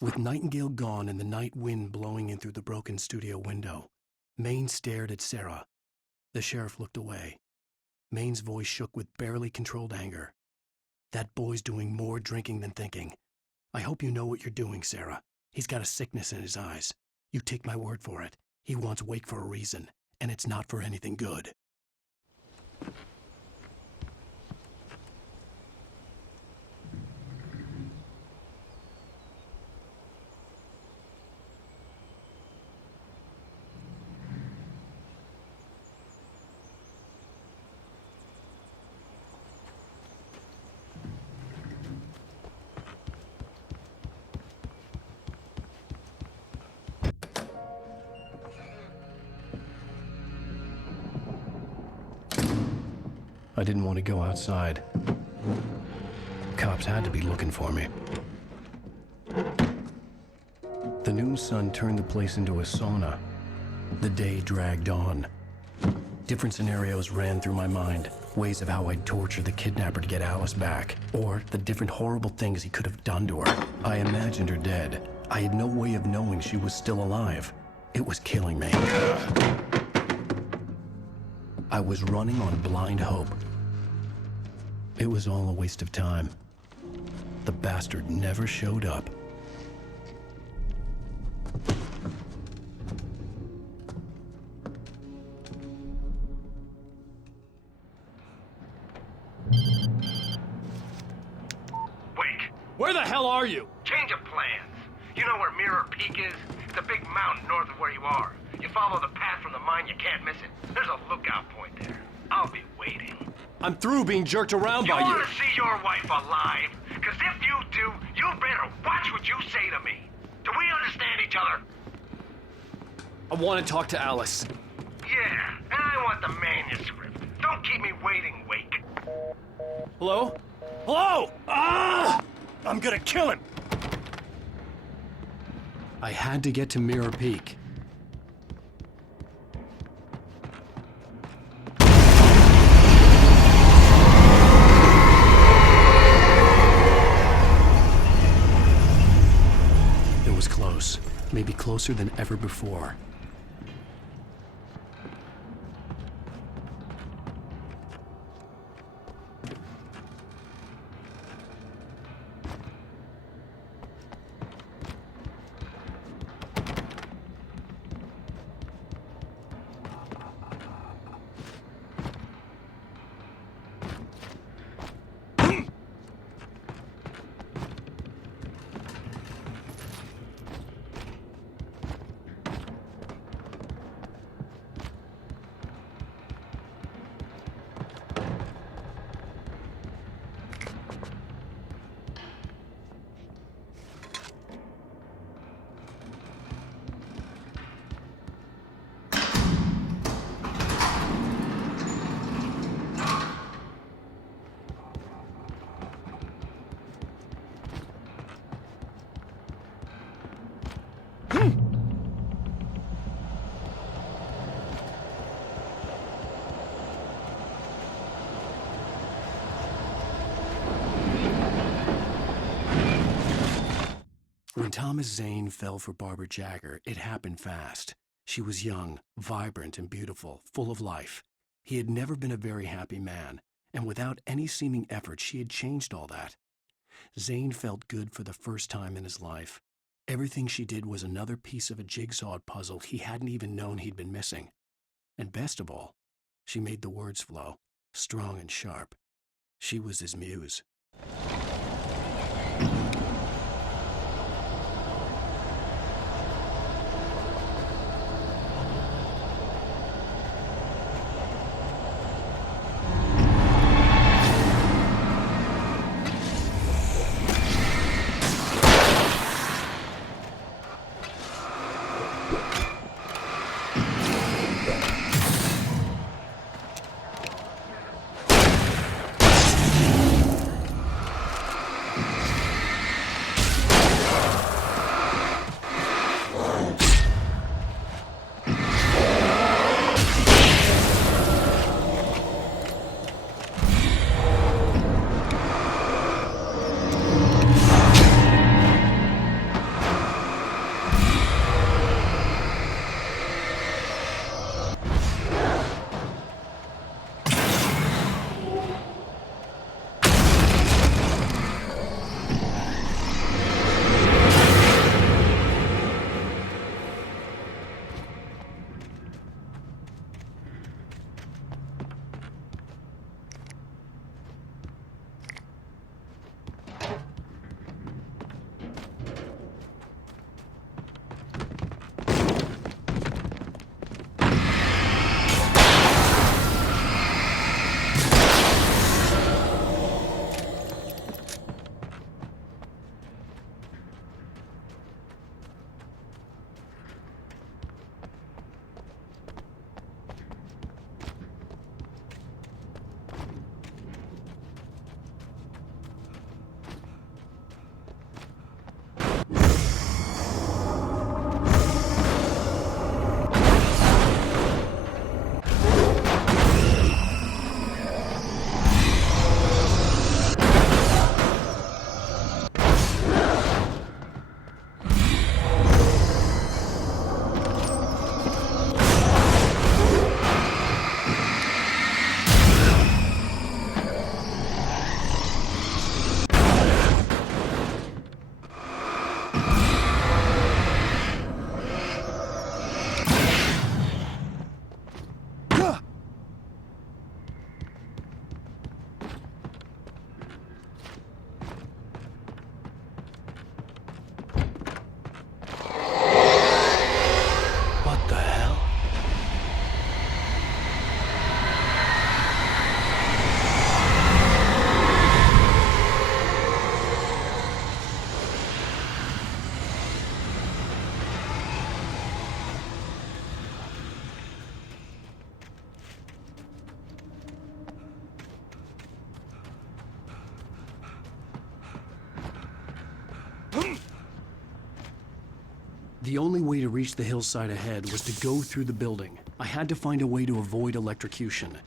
With Nightingale gone and the night wind blowing in through the broken studio window, Maine stared at Sarah. The sheriff looked away. Maine's voice shook with barely controlled anger. That boy's doing more drinking than thinking. I hope you know what you're doing, Sarah. He's got a sickness in his eyes. You take my word for it. He wants Wake for a reason, and it's not for anything good. I didn't want to go outside. Cops had to be looking for me. The noon sun turned the place into a sauna. The day dragged on. Different scenarios ran through my mind. Ways of how I'd torture the kidnapper to get Alice back. Or the different horrible things he could have done to her. I imagined her dead. I had no way of knowing she was still alive. It was killing me. I was running on blind hope. It was all a waste of time. The bastard never showed up. Wake. Where the hell are you? Change of plans. You know where Mirror Peak is? It's a big mountain north of where you are. You follow the path from the mine, you can't miss it. There's a lookout point there. I'll be waiting. I'm through being jerked around by you. You want to see your wife alive? Because if you do, you better watch what you say to me. Do we understand each other? I want to talk to Alice. Yeah, and I want the manuscript. Don't keep me waiting, Wake. Hello? Hello! Ah! I'm gonna kill him! I had to get to Mirror Peak. It was close, maybe closer than ever before. Thomas Zane fell for Barbara Jagger, it happened fast. She was young, vibrant, and beautiful, full of life. He had never been a very happy man, and without any seeming effort, she had changed all that. Zane felt good for the first time in his life. Everything she did was another piece of a jigsaw puzzle he hadn't even known he'd been missing. And best of all, she made the words flow, strong and sharp. She was his muse. The only way to reach the hillside ahead was to go through the building. I had to find a way to avoid electrocution.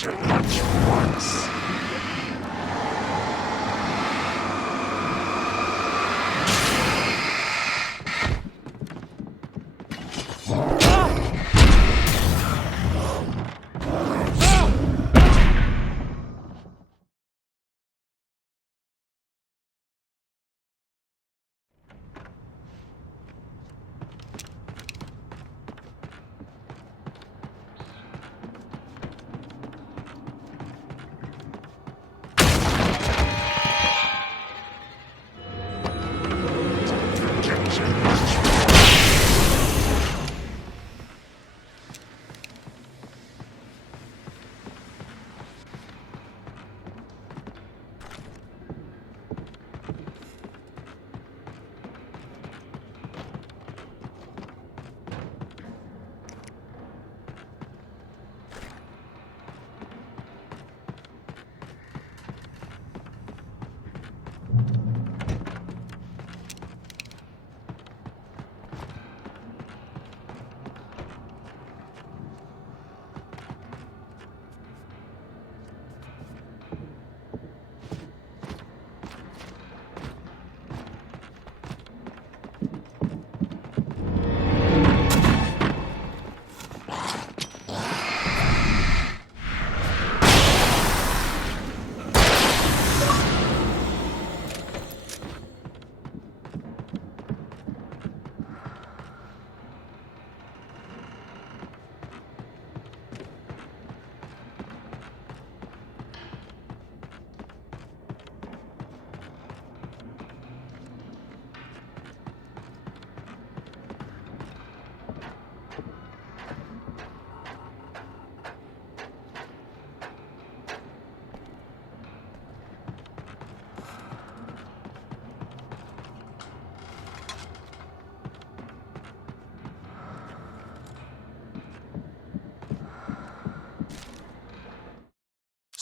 capture it once.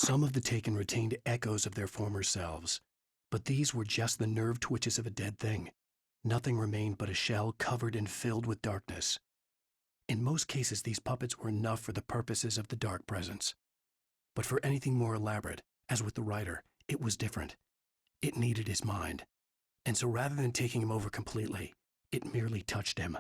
Some of the Taken retained echoes of their former selves, but these were just the nerve twitches of a dead thing. Nothing remained but a shell covered and filled with darkness. In most cases, these puppets were enough for the purposes of the dark presence. But for anything more elaborate, as with the writer, it was different. It needed his mind. And so rather than taking him over completely, it merely touched him.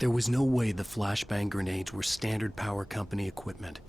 There was no way the flashbang grenades were standard power company equipment.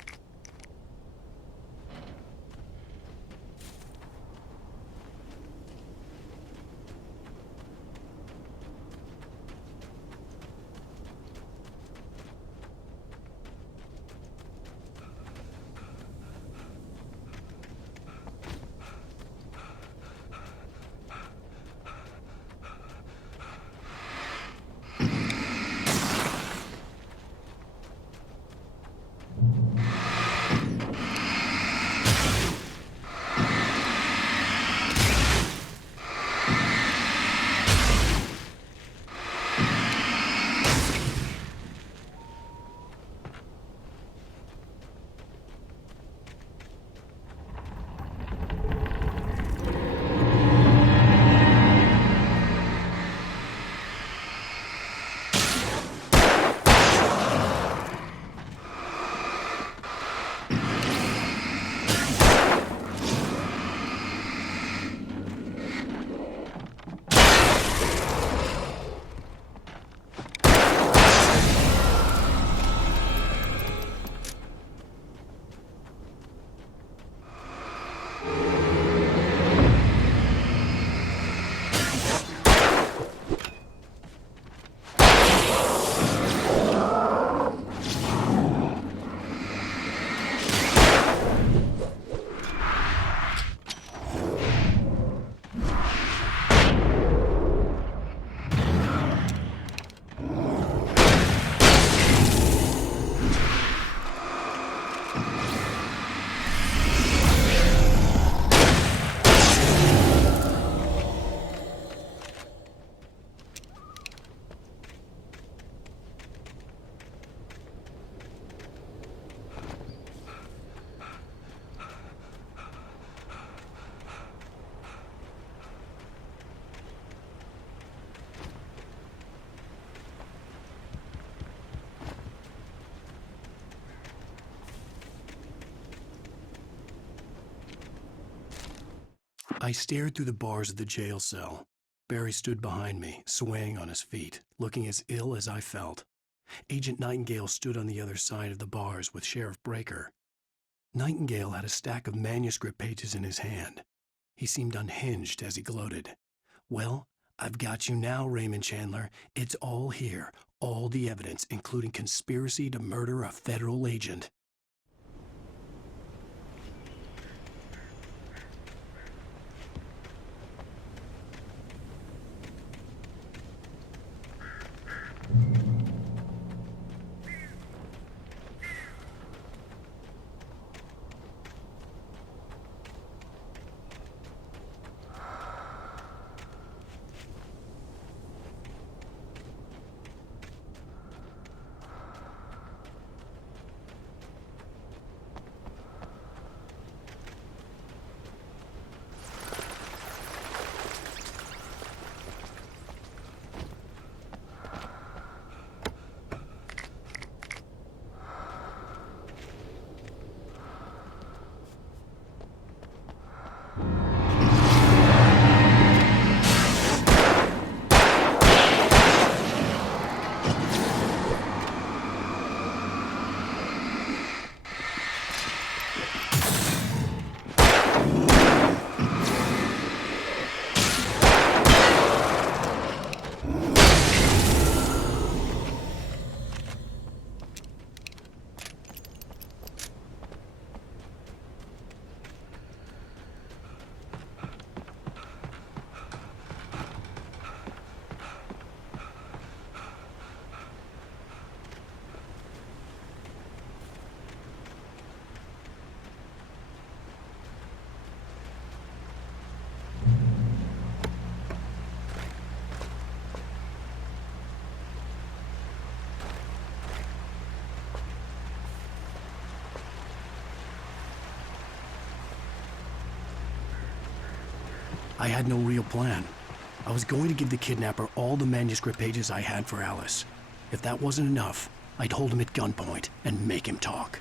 I stared through the bars of the jail cell. Barry stood behind me, swaying on his feet, looking as ill as I felt. Agent Nightingale stood on the other side of the bars with Sheriff Breaker. Nightingale had a stack of manuscript pages in his hand. He seemed unhinged as he gloated. Well, I've got you now, Raymond Chandler. It's all here. All the evidence, including conspiracy to murder a federal agent. I had no real plan. I was going to give the kidnapper all the manuscript pages I had for Alice. If that wasn't enough, I'd hold him at gunpoint and make him talk.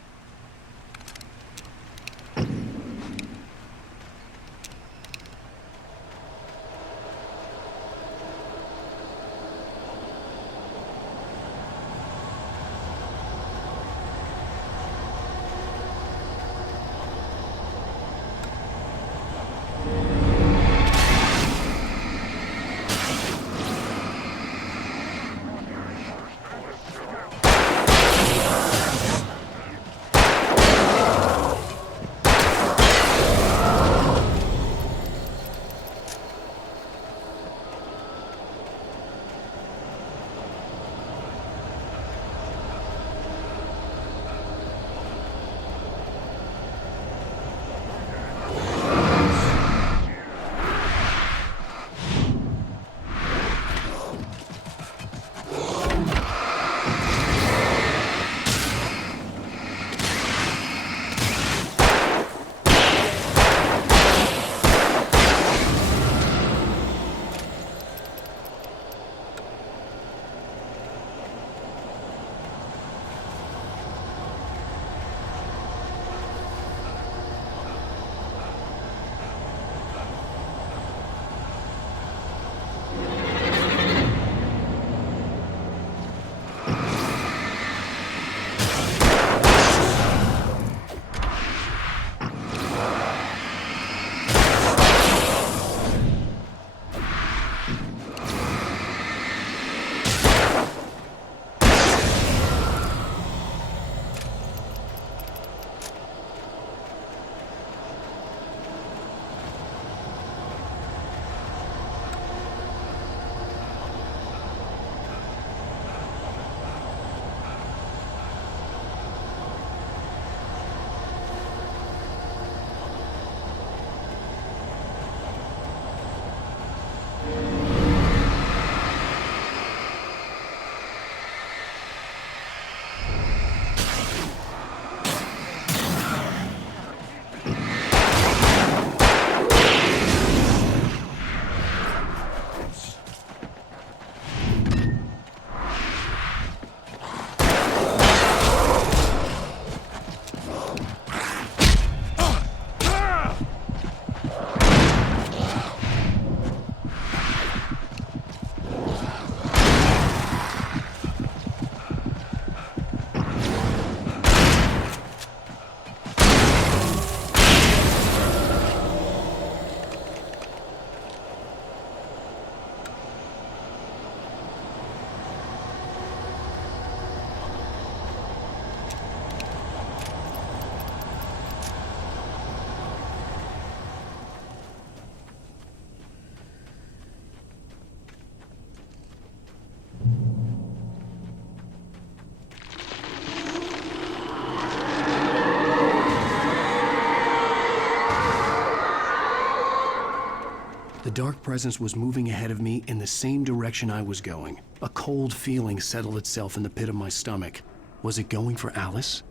The dark presence was moving ahead of me in the same direction I was going. A cold feeling settled itself in the pit of my stomach. Was it going for Alice?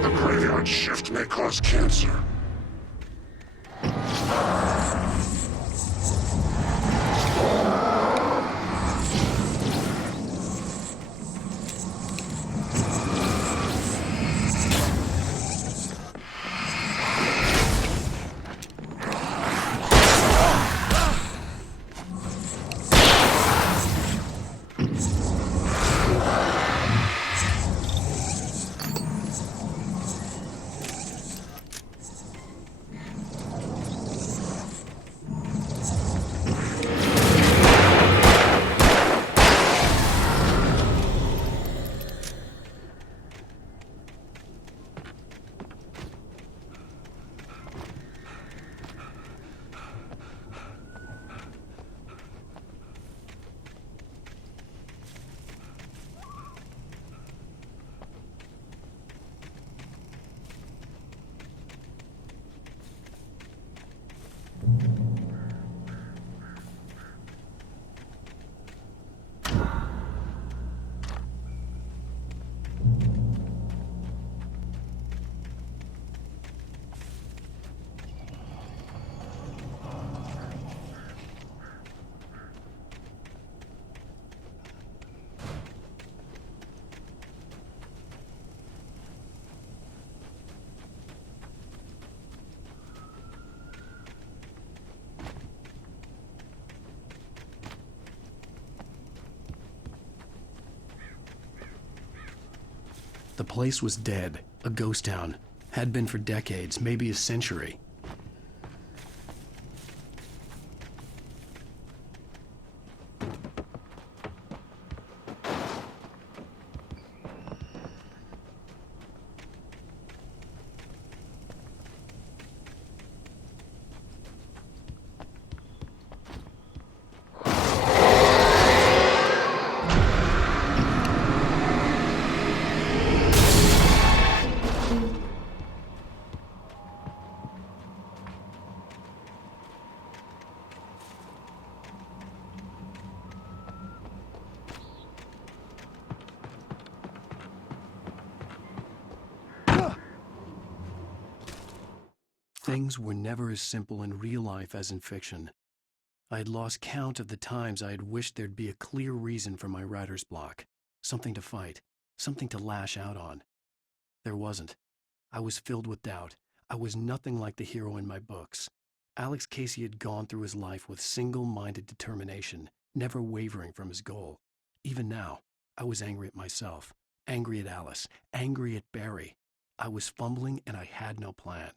The graveyard shift may cause cancer. The place was dead, a ghost town. Had been for decades, maybe a century. Things were never as simple in real life as in fiction. I had lost count of the times I had wished there'd be a clear reason for my writer's block. Something to fight, something to lash out on. There wasn't. I was filled with doubt. I was nothing like the hero in my books. Alex Casey had gone through his life with single-minded determination, never wavering from his goal. Even now, I was angry at myself, angry at Alice, angry at Barry. I was fumbling and I had no plan.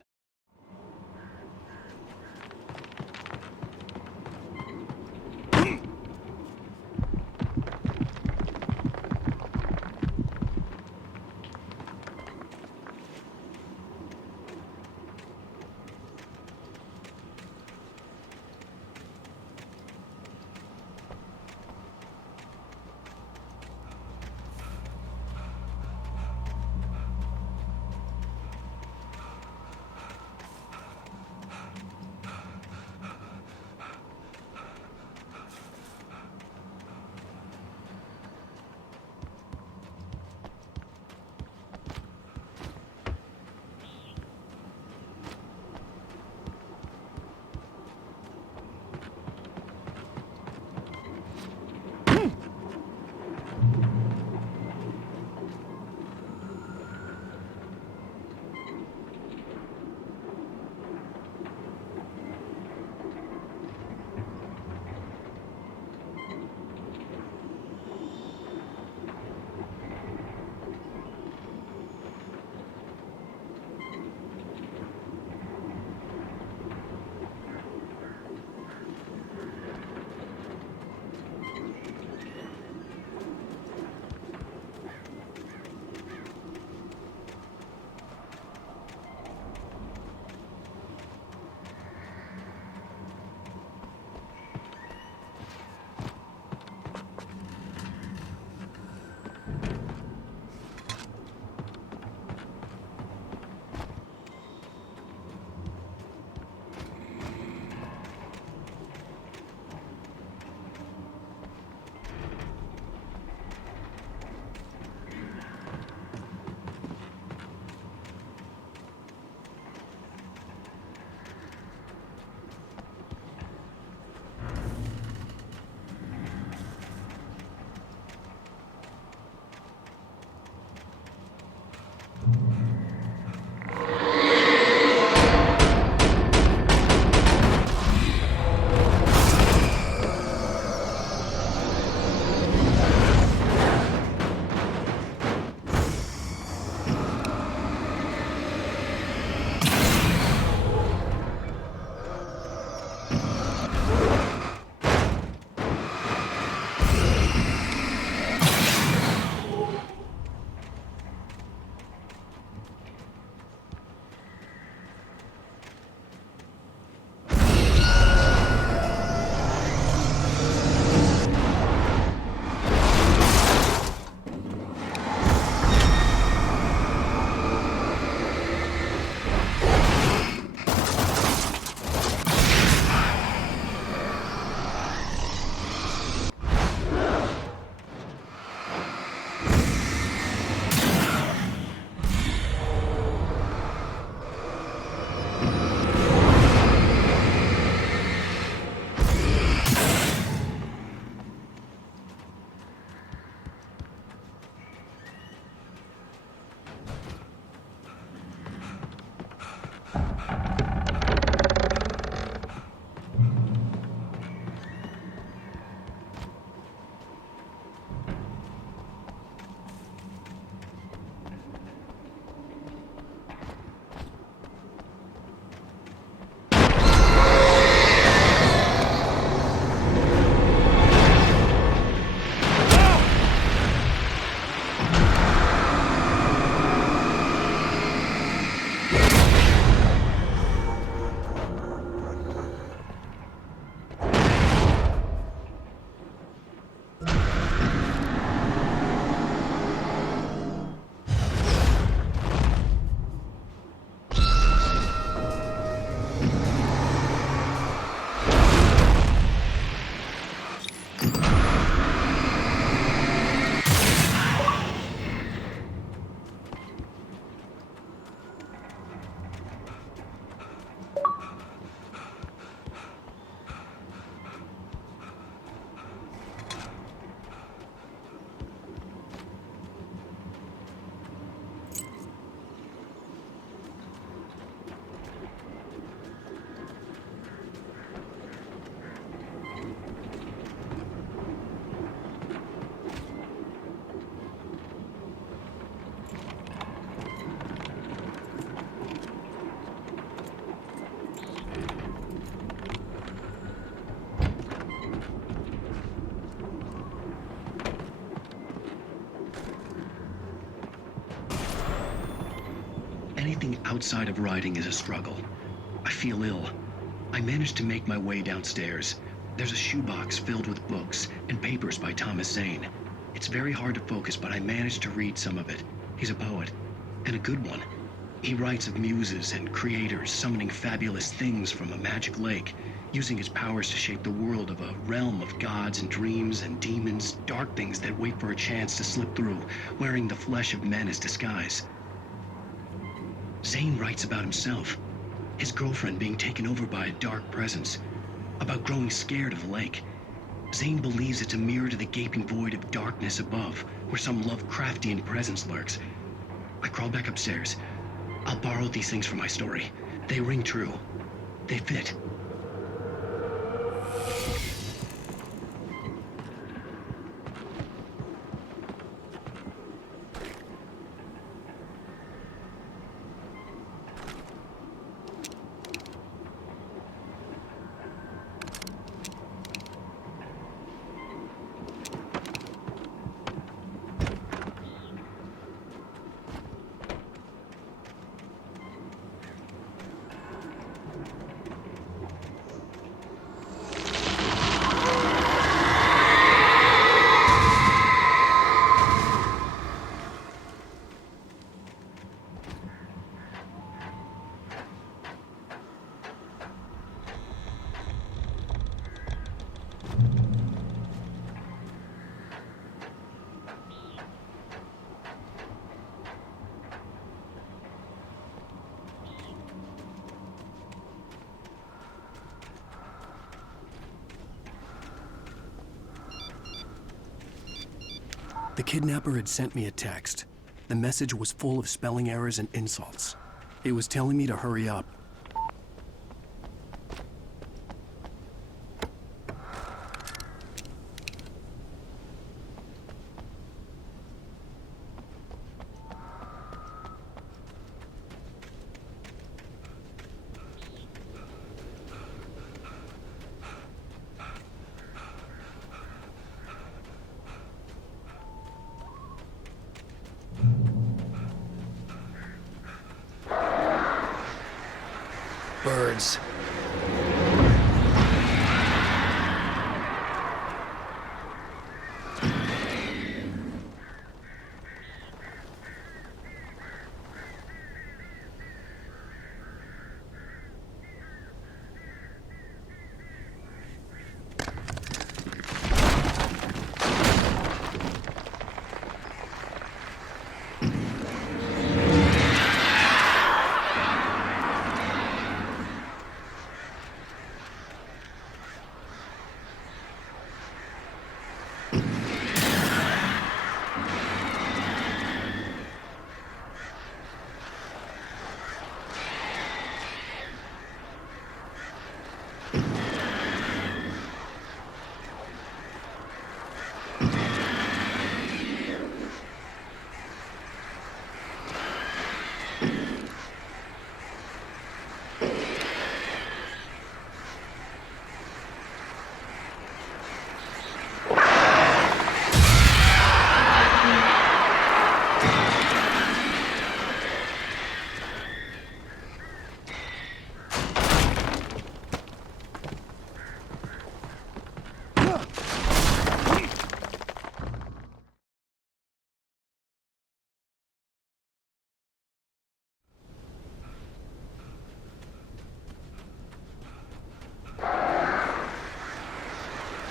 anything outside of writing is a struggle. I feel ill. I managed to make my way downstairs. There's a shoebox filled with books and papers by Thomas Zane. It's very hard to focus, but I managed to read some of it. He's a poet, and a good one. He writes of muses and creators summoning fabulous things from a magic lake, using his powers to shape the world of a realm of gods and dreams and demons, dark things that wait for a chance to slip through, wearing the flesh of men as disguise. Zane writes about himself, his girlfriend being taken over by a dark presence, about growing scared of the lake. Zane believes it's a mirror to the gaping void of darkness above, where some Lovecraftian presence lurks. I crawl back upstairs. I'll borrow these things for my story. They ring true. They fit. The kidnapper had sent me a text. The message was full of spelling errors and insults. It was telling me to hurry up. Birds.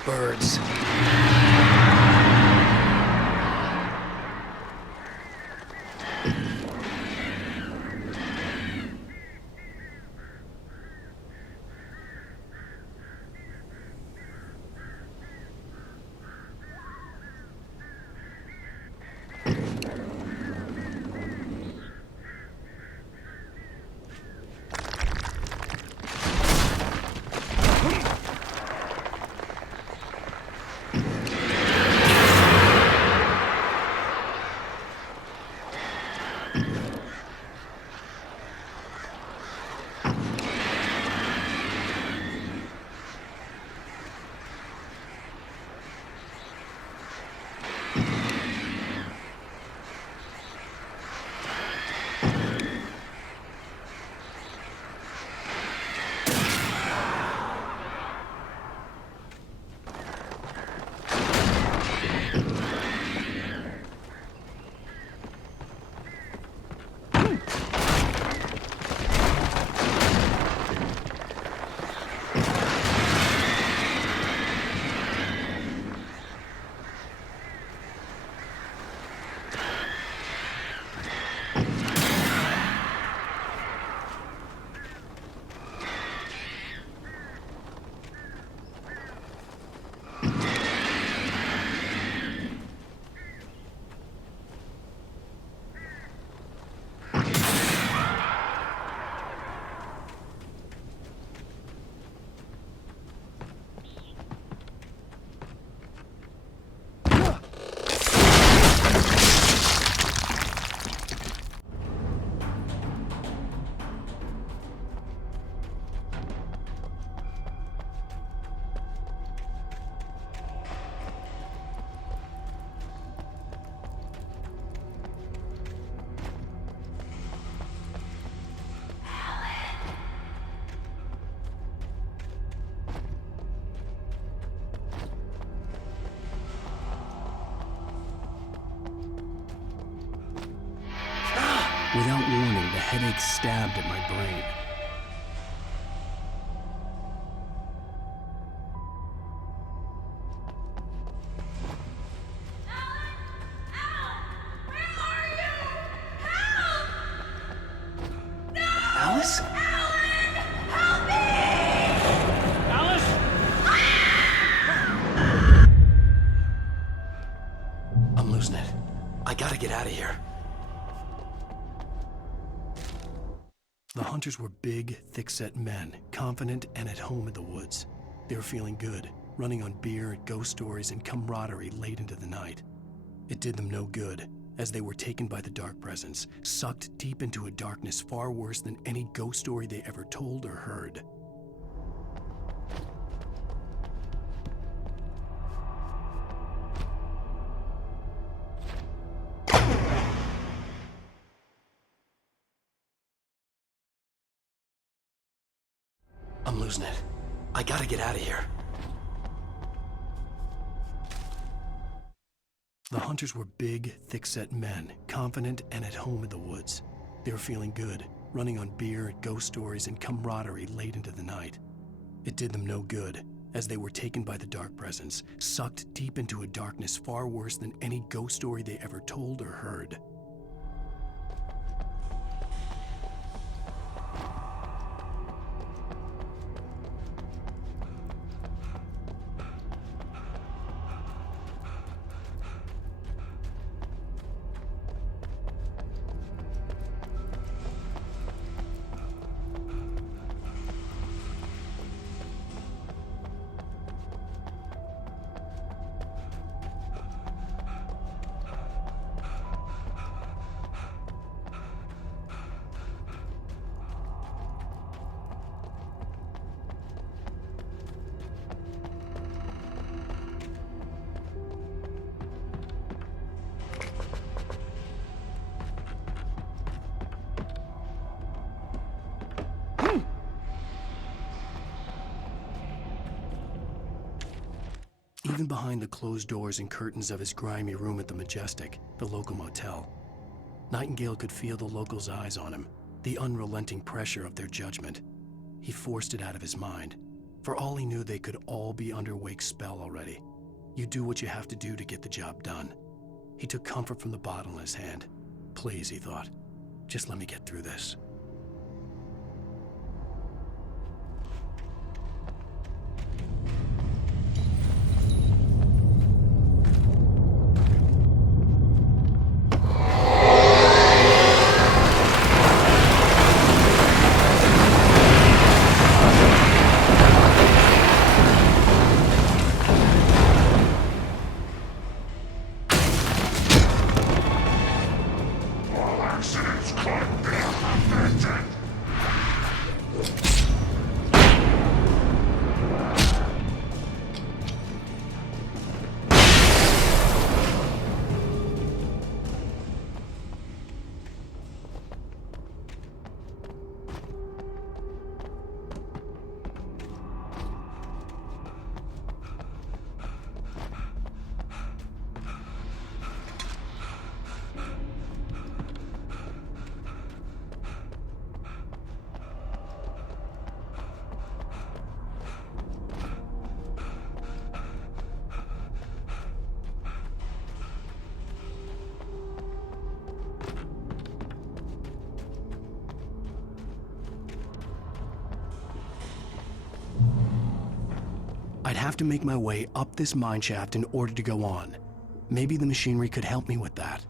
Birds. Without warning, the headache stabbed at my brain. Alice? I'm losing it. I gotta get out of here. The hunters were big, thick-set men, confident and at home in the woods. They were feeling good, running on beer, ghost stories, and camaraderie late into the night. It did them no good, as they were taken by the dark presence, sucked deep into a darkness far worse than any ghost story they ever told or heard. I'm losing it. I gotta get out of here. The hunters were big, thick-set men, confident and at home in the woods. They were feeling good, running on beer, ghost stories, and camaraderie late into the night. It did them no good, as they were taken by the dark presence, sucked deep into a darkness far worse than any ghost story they ever told or heard. Even behind the closed doors and curtains of his grimy room at the Majestic, the local motel, Nightingale could feel the locals' eyes on him, the unrelenting pressure of their judgment. He forced it out of his mind. For all he knew, they could all be under Wake's spell already. You do what you have to do to get the job done. He took comfort from the bottle in his hand. Please, he thought, just let me get through this. I'd have to make my way up this mine shaft in order to go on. Maybe the machinery could help me with that.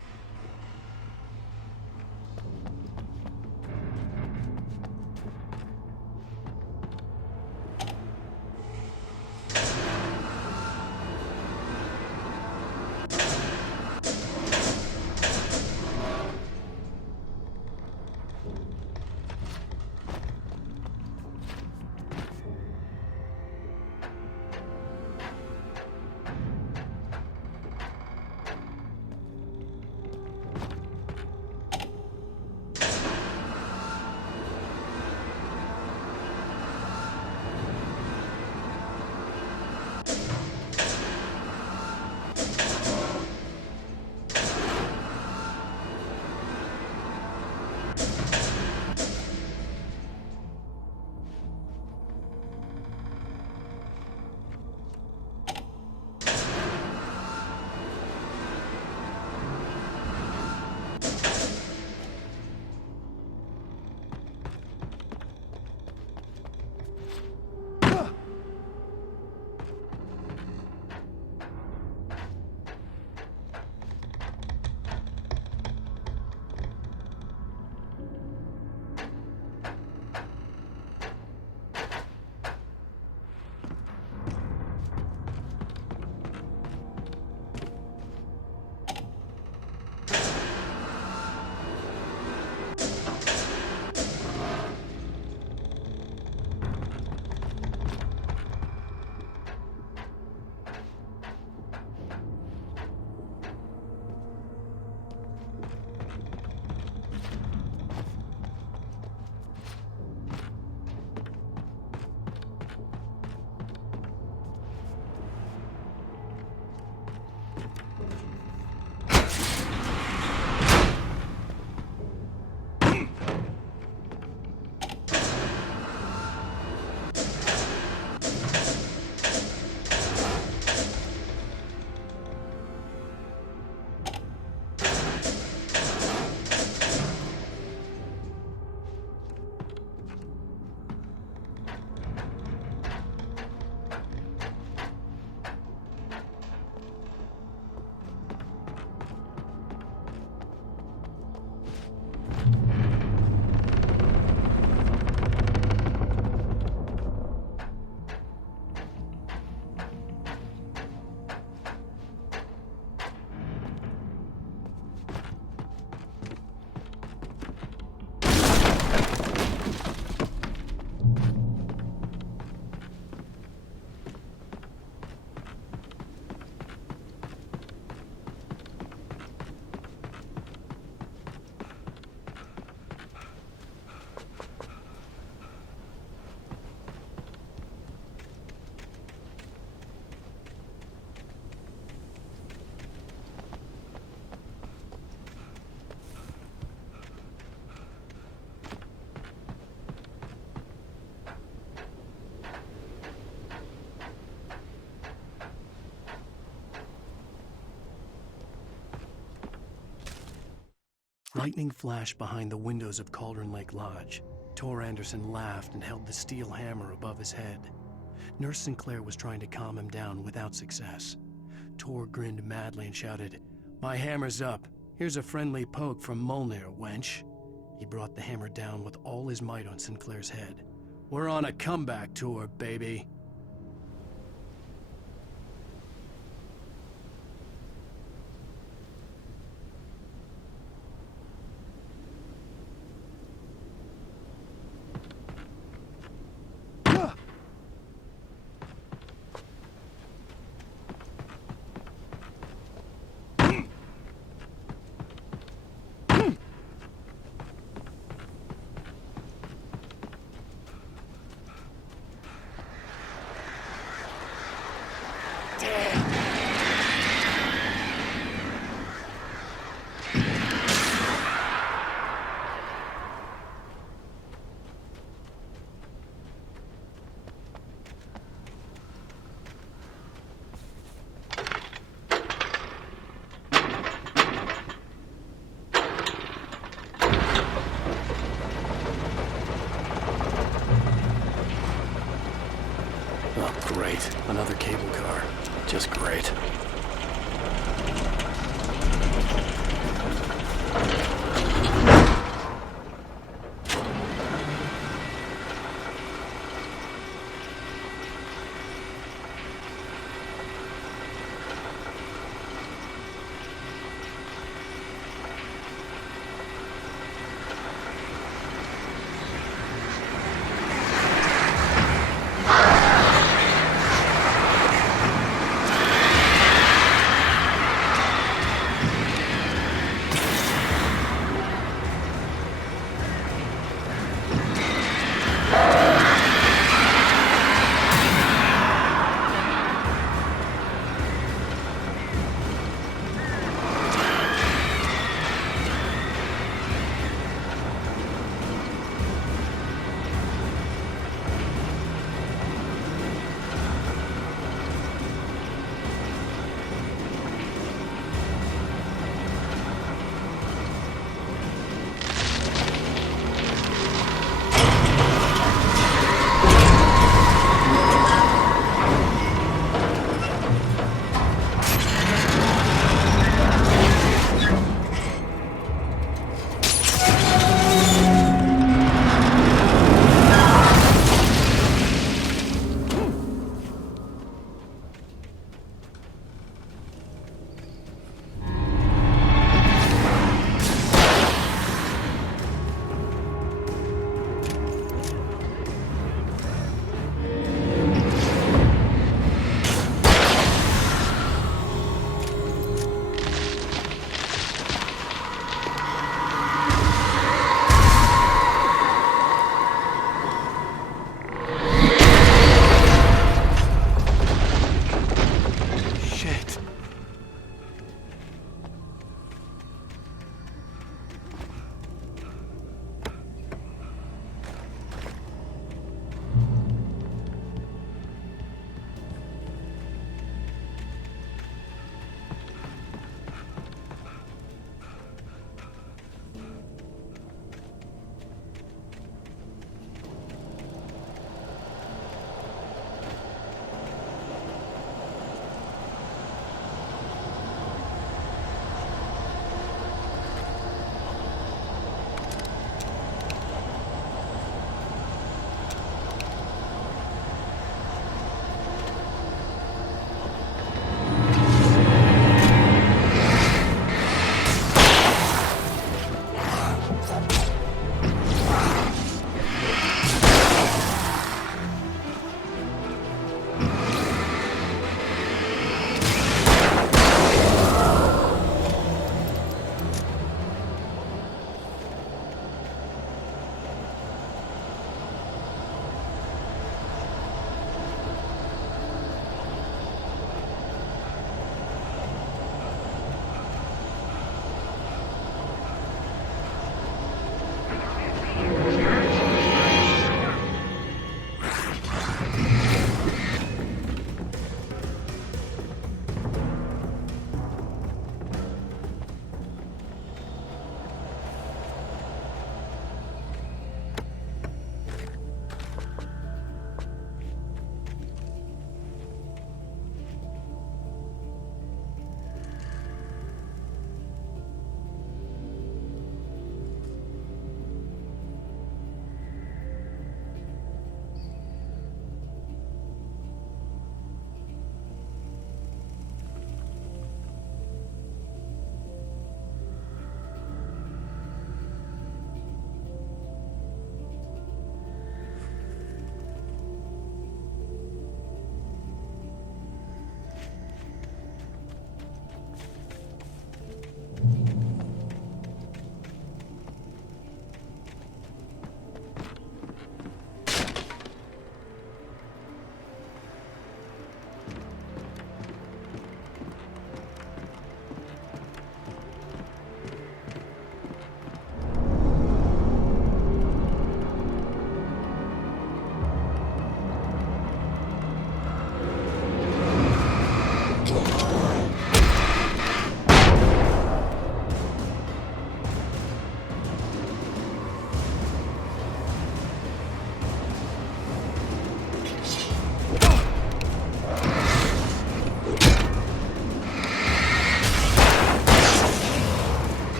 Lightning flashed behind the windows of Cauldron Lake Lodge. Tor Anderson laughed and held the steel hammer above his head. Nurse Sinclair was trying to calm him down without success. Tor grinned madly and shouted, "My hammer's up. Here's a friendly poke from Molnir, wench." He brought the hammer down with all his might on Sinclair's head. "We're on a comeback tour, baby." Great. Another cable car. Just great.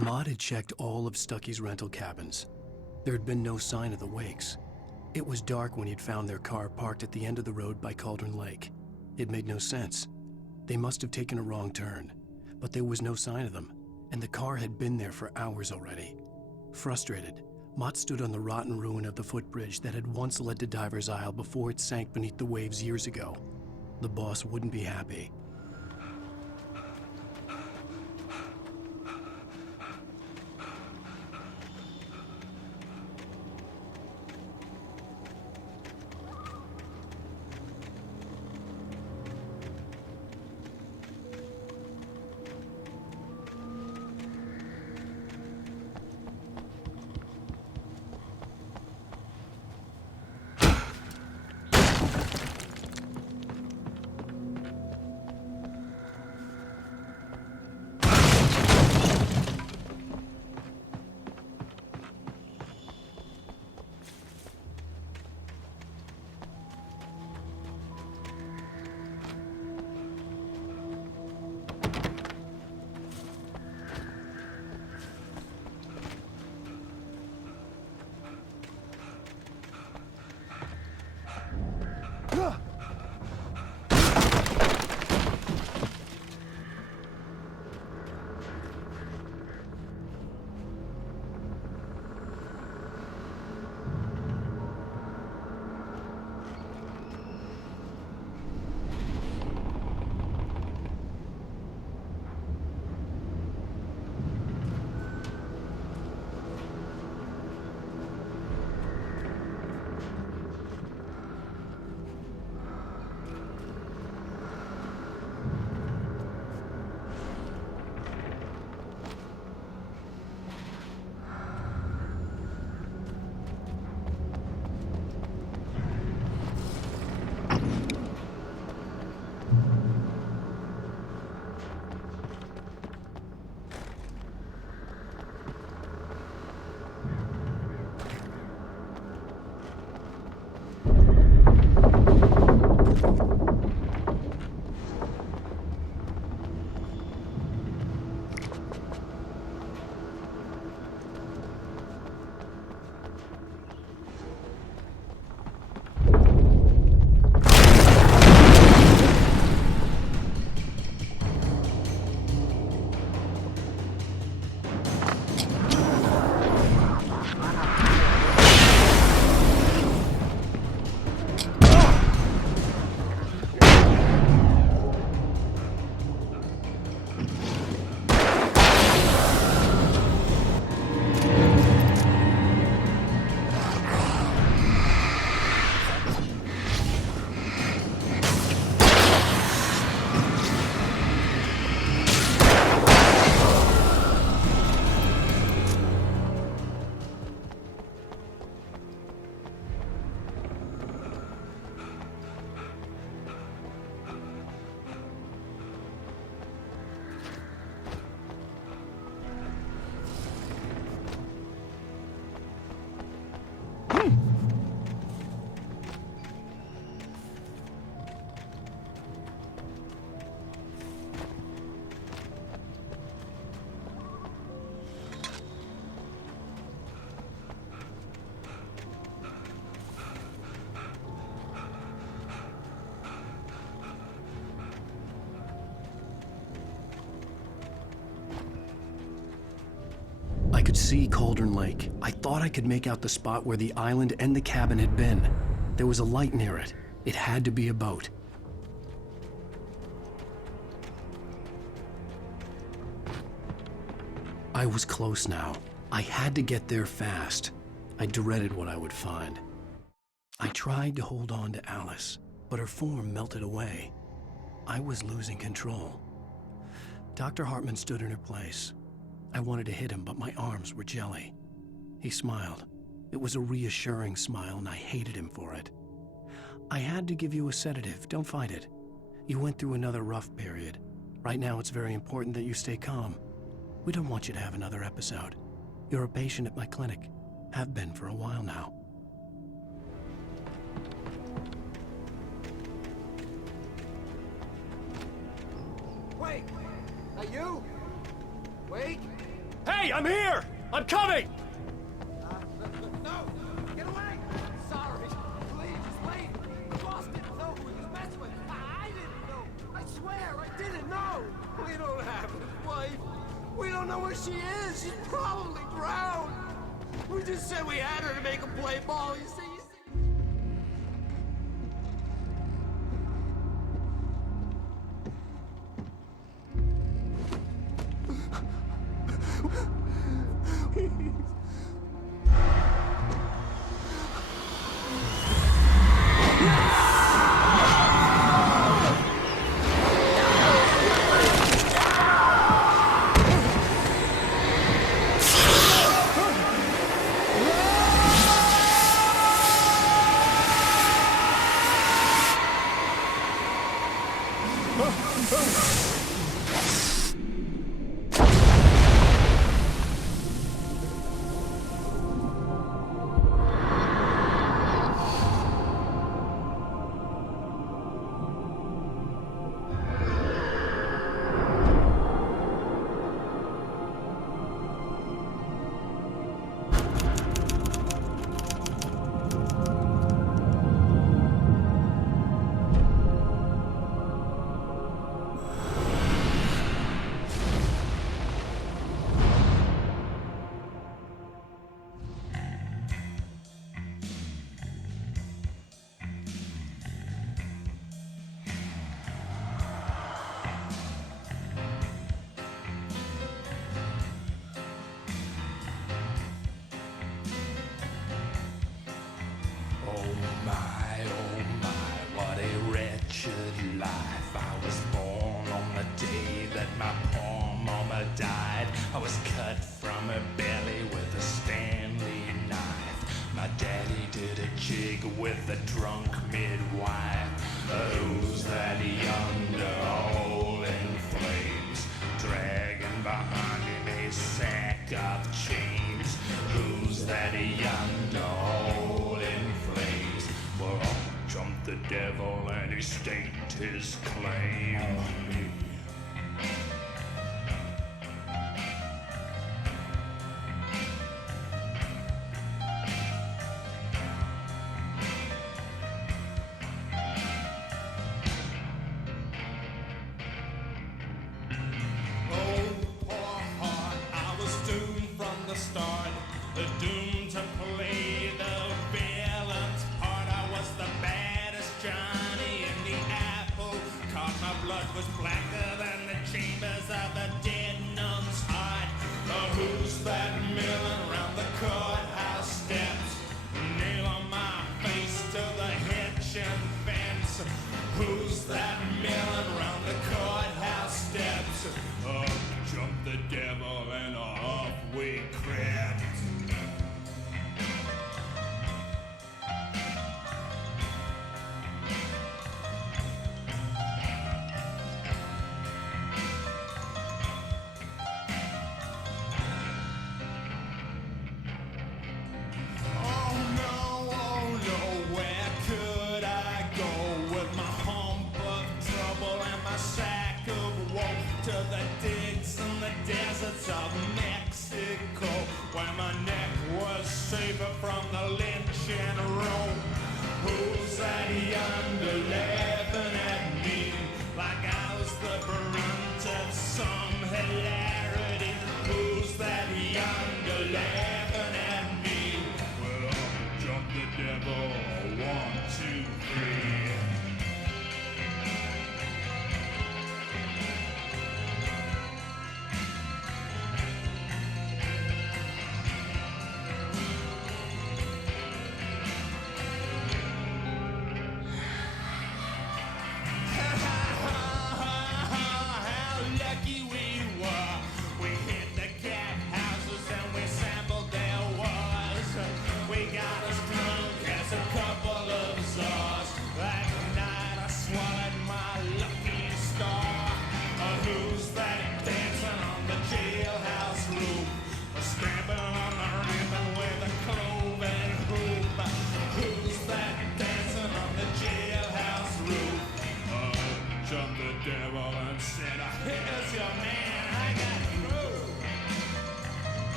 Maud had checked all of Stucky's rental cabins. There had been no sign of the Wakes. It was dark when he'd found their car parked at the end of the road by Cauldron Lake. It made no sense. They must have taken a wrong turn, but there was no sign of them, and the car had been there for hours already. Frustrated, Mott stood on the rotten ruin of the footbridge that had once led to Diver's Isle before it sank beneath the waves years ago. The boss wouldn't be happy. I could see Cauldron Lake. I thought I could make out the spot where the island and the cabin had been. There was a light near it. It had to be a boat. I was close now. I had to get there fast. I dreaded what I would find. I tried to hold on to Alice, but her form melted away. I was losing control. Dr. Hartman stood in her place. I wanted to hit him, but my arms were jelly. He smiled. It was a reassuring smile, and I hated him for it. I had to give you a sedative. Don't fight it. You went through another rough period. Right now, it's very important that you stay calm. We don't want you to have another episode. You're a patient at my clinic. Have been for a while now. Wait! Are you? Wait! Hey, I'm here! I'm coming! No! Get away! Sorry. Please, just wait. The boss didn't know who he was messing with. I didn't know. I swear, I didn't know. We don't have his wife. We don't know where she is. She's probably drowned. We just said we had her to make him play ball. You see? With the drunk midwife, who's that yonder all in flames, dragging behind him a sack of chains? Who's that yonder all in flames? Well, up jumped the devil and he staked his claim. To the digs and the deserts of Mexico, where my name